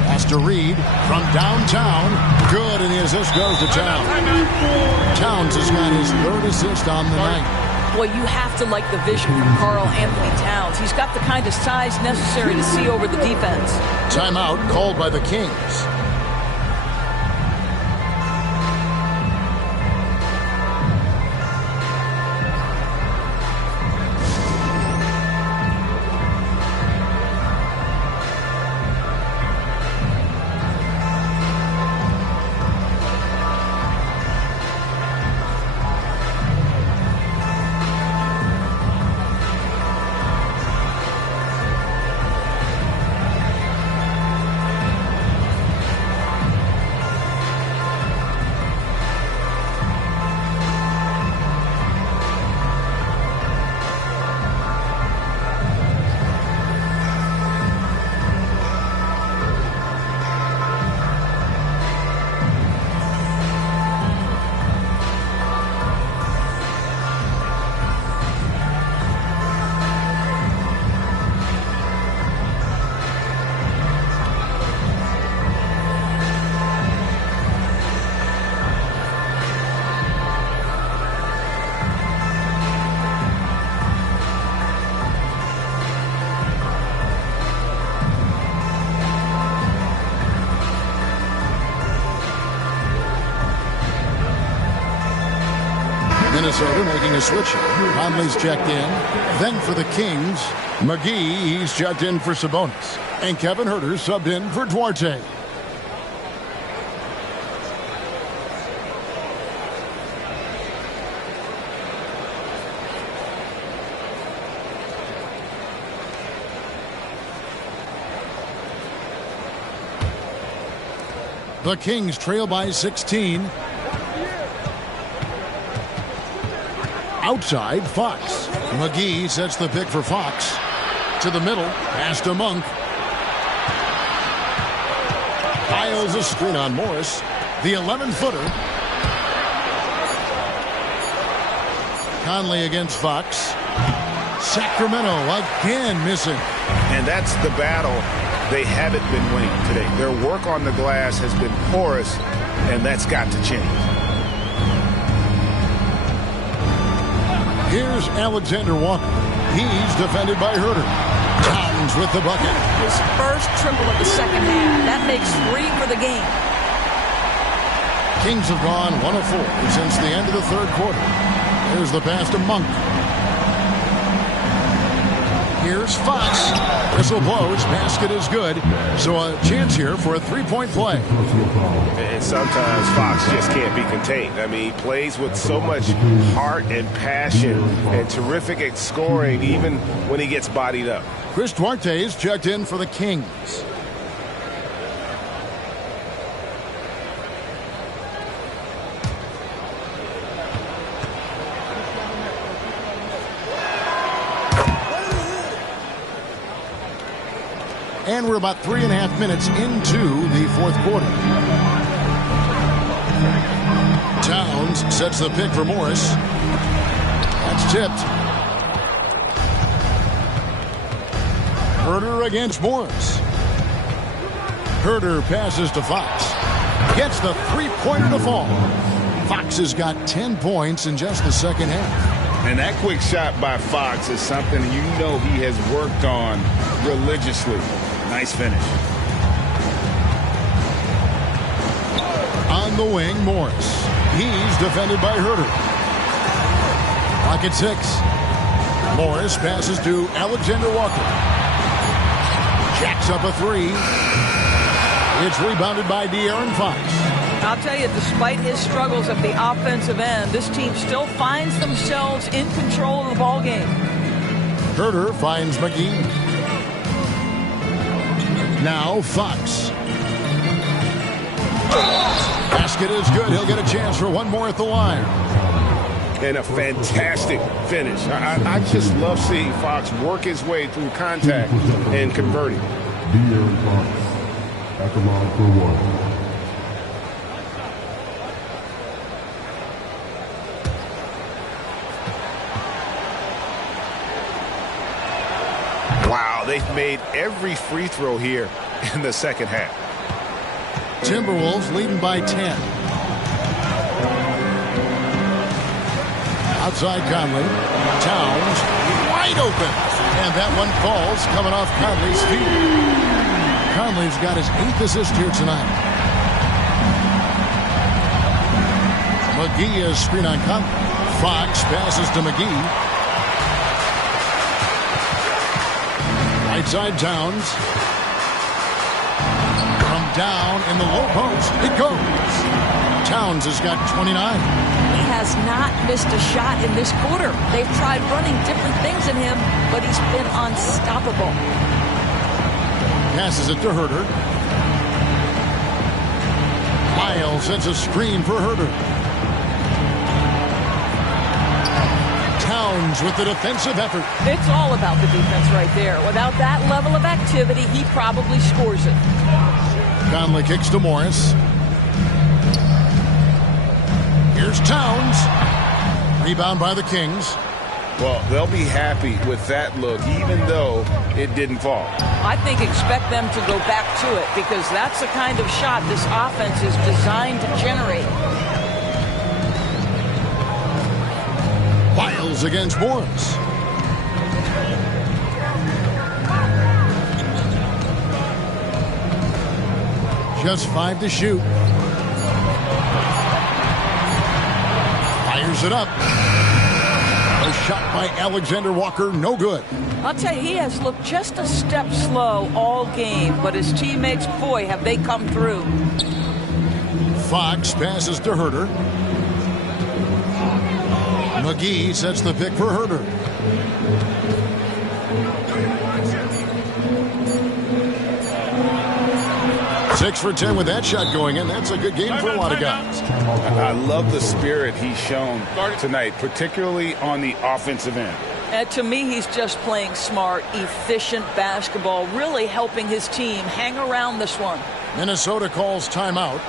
Pass to Reid from downtown. Good, and the assist goes to Towns. Towns has got his third assist on the night. Boy, you have to like the vision from Karl Anthony Towns. He's got the kind of size necessary to see over the defense. Timeout called by the Kings. Minnesota making a switch. Conley's checked in. Then for the Kings, McGee, he's checked in for Sabonis. And Kevin Huerter subbed in for Duarte. The Kings trail by 16. Outside, Fox. McGee sets the pick for Fox. To the middle, pass to Monk. Piles a screen on Morris. The 11-footer. Conley against Fox. Sacramento again missing. And that's the battle they haven't been winning today. Their work on the glass has been porous, and that's got to change. Here's Alexander Walker. He's defended by Herter. Towns with the bucket. His first triple of the second half. That makes 3 for the game. Kings have gone 1 of 4 since the end of the third quarter. There's the pass to Monk. Here's Fox. Whistle blows. Basket is good. So a chance here for a three-point play. And sometimes Fox just can't be contained. I mean, he plays with so much heart and passion and terrific at scoring even when he gets bodied up. Chris Duarte's checked in for the Kings. And we're about 3.5 minutes into the fourth quarter. Towns sets the pick for Morris. That's tipped. Herter against Morris. Herter passes to Fox. Gets the three-pointer to fall. Fox has got 10 points in just the second half. And that quick shot by Fox is something you know he has worked on religiously. Nice finish. On the wing, Morris. He's defended by Herter. Clock at 6. Morris passes to Alexander Walker. Jacks up a 3. It's rebounded by De'Aaron Fox. I'll tell you, despite his struggles at the offensive end, this team still finds themselves in control of the ball game. Herter finds McGee. Now Fox. Basket is good. He'll get a chance for one more at the line. And a fantastic finish. I just love seeing Fox work his way through contact and converting. De'Aaron Fox at the line for 1. Wow, they've made every free throw here in the second half. Timberwolves leading by 10. Outside Conley. Towns wide open. And that one falls coming off Conley's feet. Conley's got his 8th assist here tonight. McGee is screen on Conley. Fox passes to McGee. Right side Towns. From down in the low post. It goes. Towns has got 29. He has not missed a shot in this quarter. They've tried running different things in him, but he's been unstoppable. Passes it to Herter. Miles sets a screen for Herter. Towns with the defensive effort. It's all about the defense right there. Without that level of activity, he probably scores it. Conley kicks to Morris. Here's Towns. Rebound by the Kings. Well, they'll be happy with that look, even though it didn't fall. I think expect them to go back to it because that's the kind of shot this offense is designed to generate. Miles against Morris. Just 5 to shoot. Fires it up. A shot by Alexander Walker, no good. I'll tell you, he has looked just a step slow all game, but his teammates, boy, have they come through. Fox passes to Herter. McGee sets the pick for Herter. Six for 10 with that shot going in. That's a good game for a lot of guys. I love the spirit he's shown tonight, particularly on the offensive end. And to me, he's just playing smart, efficient basketball, really helping his team hang around this one. Minnesota calls timeout.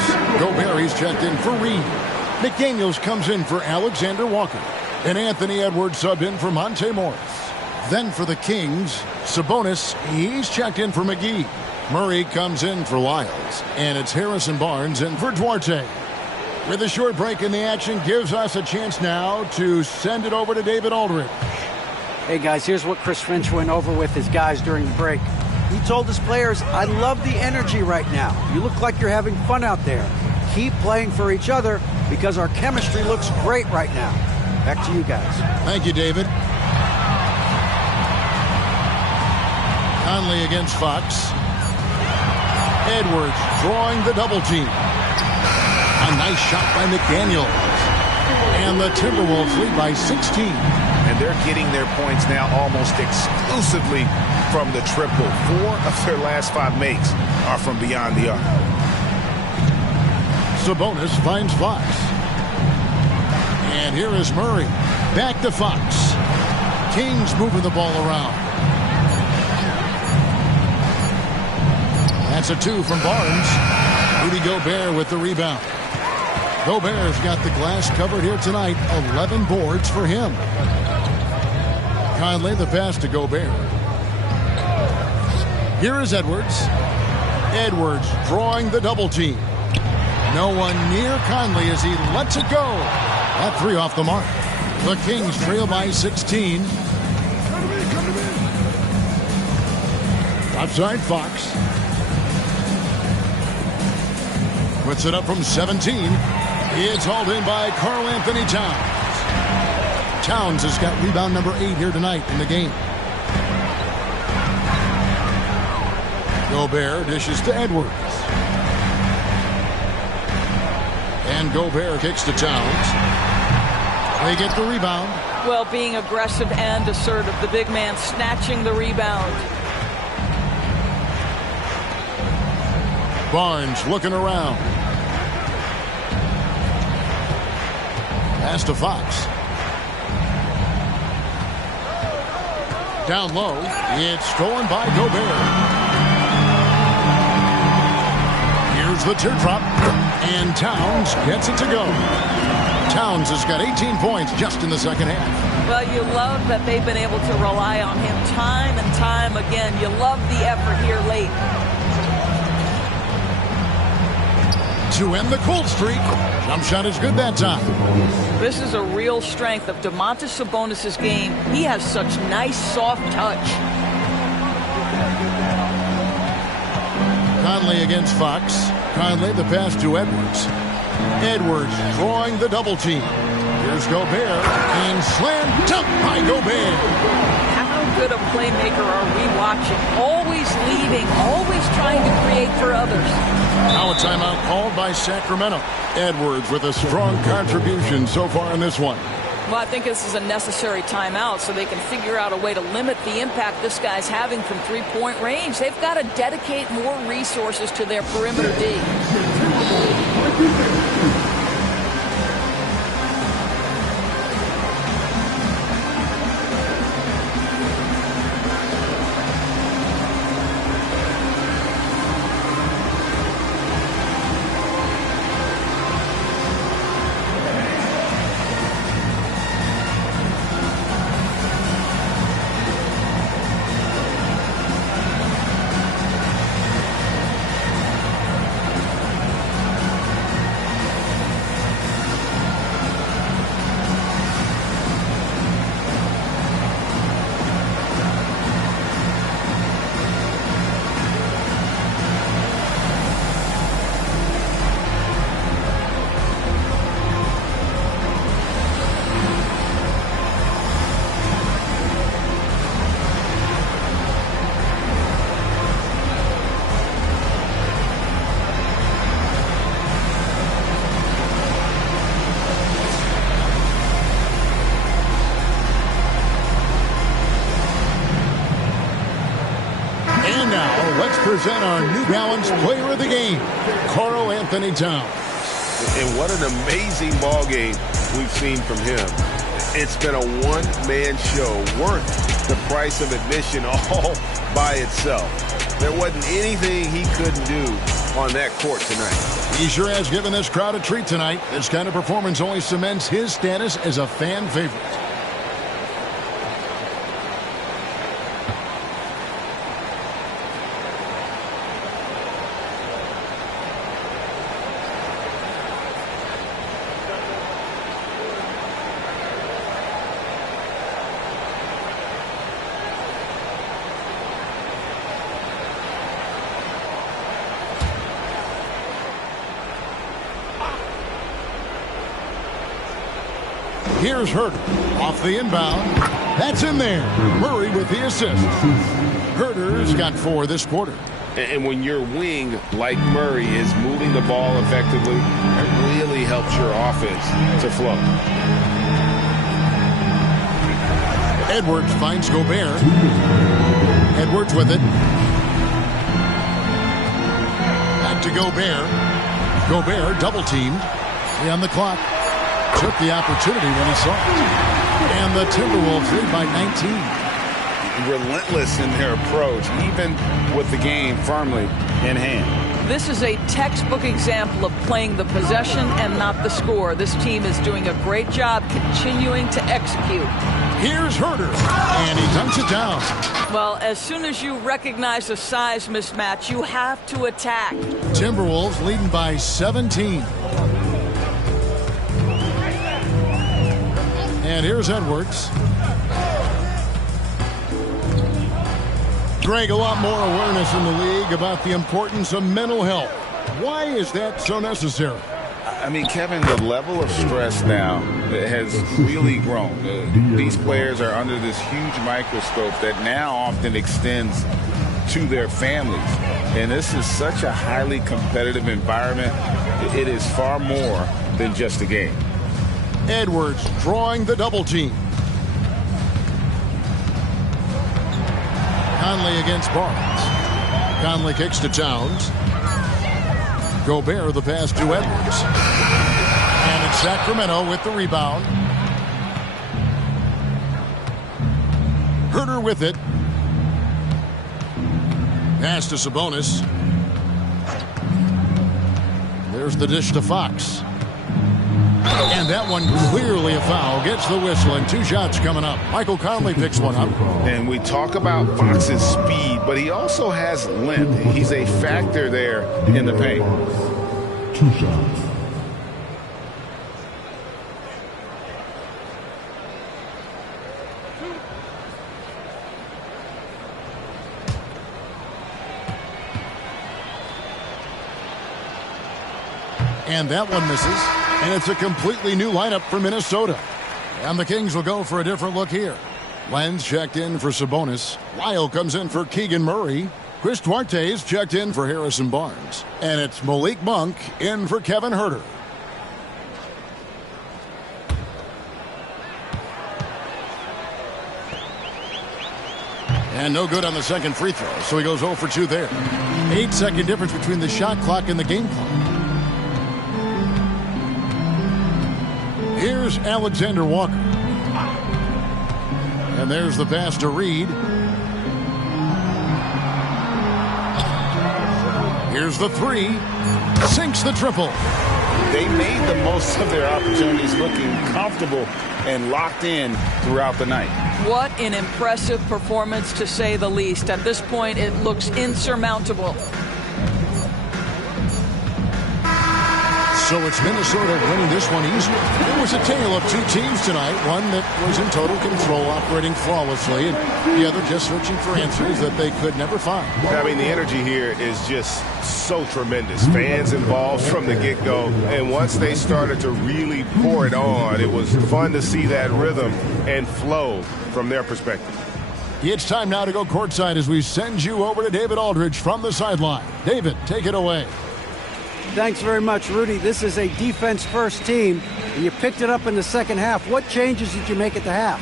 Timberwolves. Gobert, he's checked in for Reed. McDaniels comes in for Alexander Walker. And Anthony Edwards subbed in for Monte Morris. Then for the Kings, Sabonis, he's checked in for McGee. Murray comes in for Lyles. And it's Harrison Barnes in for Duarte. With a short break in the action, gives us a chance now to send it over to David Aldridge. Hey, guys, here's what Chris Finch went over with his guys during the break. He told his players, I love the energy right now. You look like you're having fun out there. Keep playing for each other because our chemistry looks great right now. Back to you guys. Thank you, David. Conley against Fox. Edwards drawing the double team. A nice shot by McDaniels. And the Timberwolves lead by 16. And they're getting their points now almost exclusively from the triple. 4 of their last 5 makes are from beyond the arc. Sabonis finds Fox. And here is Murray. Back to Fox. Kings moving the ball around. That's a 2 from Barnes. Rudy Gobert with the rebound. Gobert's got the glass covered here tonight. 11 boards for him. Conley the pass to Gobert. Here is Edwards. Edwards drawing the double team. No one near Conley as he lets it go. That 3 off the mark. The Kings trail by 16. Outside Fox. Puts it up from 17. It's hauled in by Karl Anthony Towns. Towns has got rebound number 8 here tonight in the game. Gobert dishes to Edwards. And Gobert kicks to Towns. They get the rebound. Well, being aggressive and assertive. The big man snatching the rebound. Barnes looking around. Pass to Fox. Down low. It's stolen by Gobert. Here's the teardrop. And Towns gets it to go. Towns has got 18 points just in the second half. Well, you love that they've been able to rely on him time and time again. You love the effort here late. To end the cold streak. Jump shot is good that time. This is a real strength of Domantas Sabonis' game. He has such nice, soft touch. Conley against Fox. Conley the pass to Edwards. Edwards drawing the double team. Here's Gobert. And slam dunk by Gobert. How good a playmaker are we watching? Always leading, always trying to create for others. Now a timeout called by Sacramento. Edwards with a strong contribution so far in this one. Well, I think this is a necessary timeout so they can figure out a way to limit the impact this guy's having from three-point range. They've got to dedicate more resources to their perimeter D. Present our New Balance Player of the Game, Karl Anthony Towns. And what an amazing ball game we've seen from him. It's been a one-man show worth the price of admission all by itself. There wasn't anything he couldn't do on that court tonight. He sure has given this crowd a treat tonight. This kind of performance only cements his status as a fan favorite. Here's Herder off the inbound. That's in there. Murray with the assist. Herder's got 4 this quarter. And when your wing, like Murray, is moving the ball effectively, it really helps your offense to flow. Edwards finds Gobert. Edwards with it. Back to Gobert. Gobert double-teamed. 3 on the clock. Took the opportunity when he saw it. And the Timberwolves lead by 19. Relentless in their approach, even with the game firmly in hand. This is a textbook example of playing the possession and not the score. This team is doing a great job continuing to execute. Here's Herder, and he dunks it down. Well, as soon as you recognize a size mismatch, you have to attack. Timberwolves leading by 17. And here's Edwards. Greg, a lot more awareness in the league about the importance of mental health. Why is that so necessary? I mean, Kevin, the level of stress now has really grown. These players are under this huge microscope that now often extends to their families. And this is such a highly competitive environment. It is far more than just a game. Edwards drawing the double team. Conley against Barnes. Conley kicks to Towns. Gobert the pass to Edwards. And it's Sacramento with the rebound. Herder with it. Pass to Sabonis. There's the dish to Fox. And that one clearly a foul. Gets the whistle, and 2 shots coming up. Michael Conley picks one up. And we talk about Fox's speed, but he also has length. He's a factor there in the paint. 2 shots. And that one misses. And it's a completely new lineup for Minnesota. And the Kings will go for a different look here. Lenz checked in for Sabonis. Lyle comes in for Keegan Murray. Chris Duarte's checked in for Harrison Barnes. And it's Malik Monk in for Kevin Herder. And no good on the second free throw, so he goes 0 for 2 there. 8-second difference between the shot clock and the game clock. Here's Alexander Walker. And there's the pass to Reed. Here's the 3. Sinks the triple. They made the most of their opportunities, looking comfortable and locked in throughout the night. What an impressive performance, to say the least. At this point, it looks insurmountable. So it's Minnesota winning this one easily. It was a tale of 2 teams tonight. One that was in total control, operating flawlessly, and the other just searching for answers that they could never find. I mean, the energy here is just so tremendous. Fans involved from the get-go, and once they started to really pour it on, it was fun to see that rhythm and flow from their perspective. It's time now to go courtside as we send you over to David Aldridge from the sideline. David, take it away. Thanks very much, Rudy. This is a defense-first team, and you picked it up in the second half. What changes did you make at the half?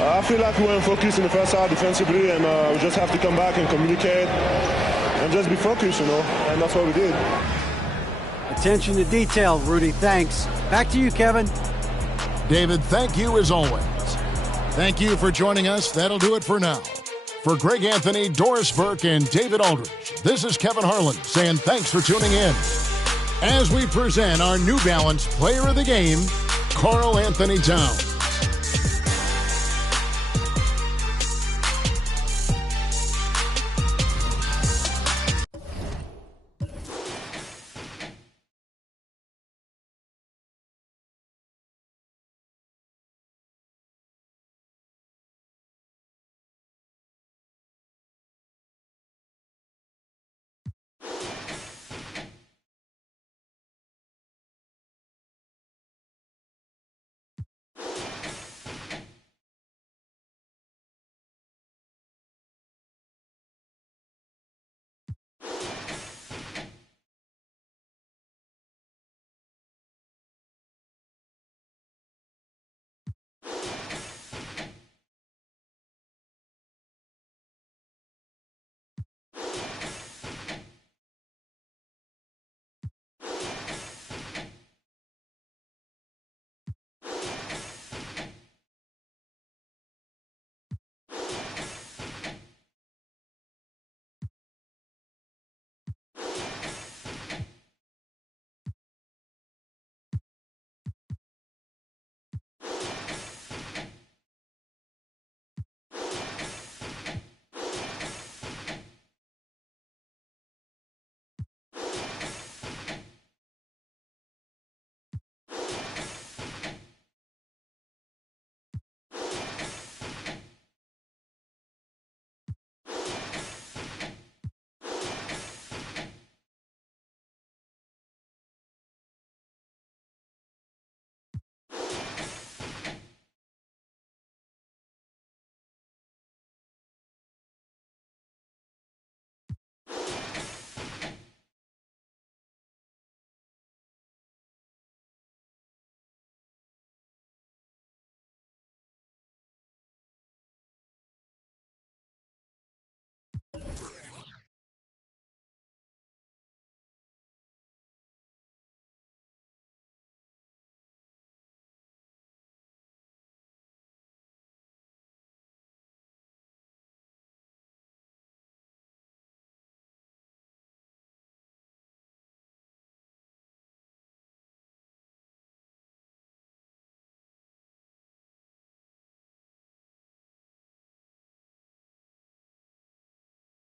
I feel like we weren't focused in the first half defensively, and we just have to come back and communicate and just be focused, and that's what we did. Attention to detail, Rudy. Thanks. Back to you, Kevin. David, thank you as always. Thank you for joining us. That'll do it for now. For Greg Anthony, Doris Burke, and David Aldridge, This is Kevin Harlan saying thanks for tuning in as we present our New Balance Player of the Game, Karl Anthony Towns.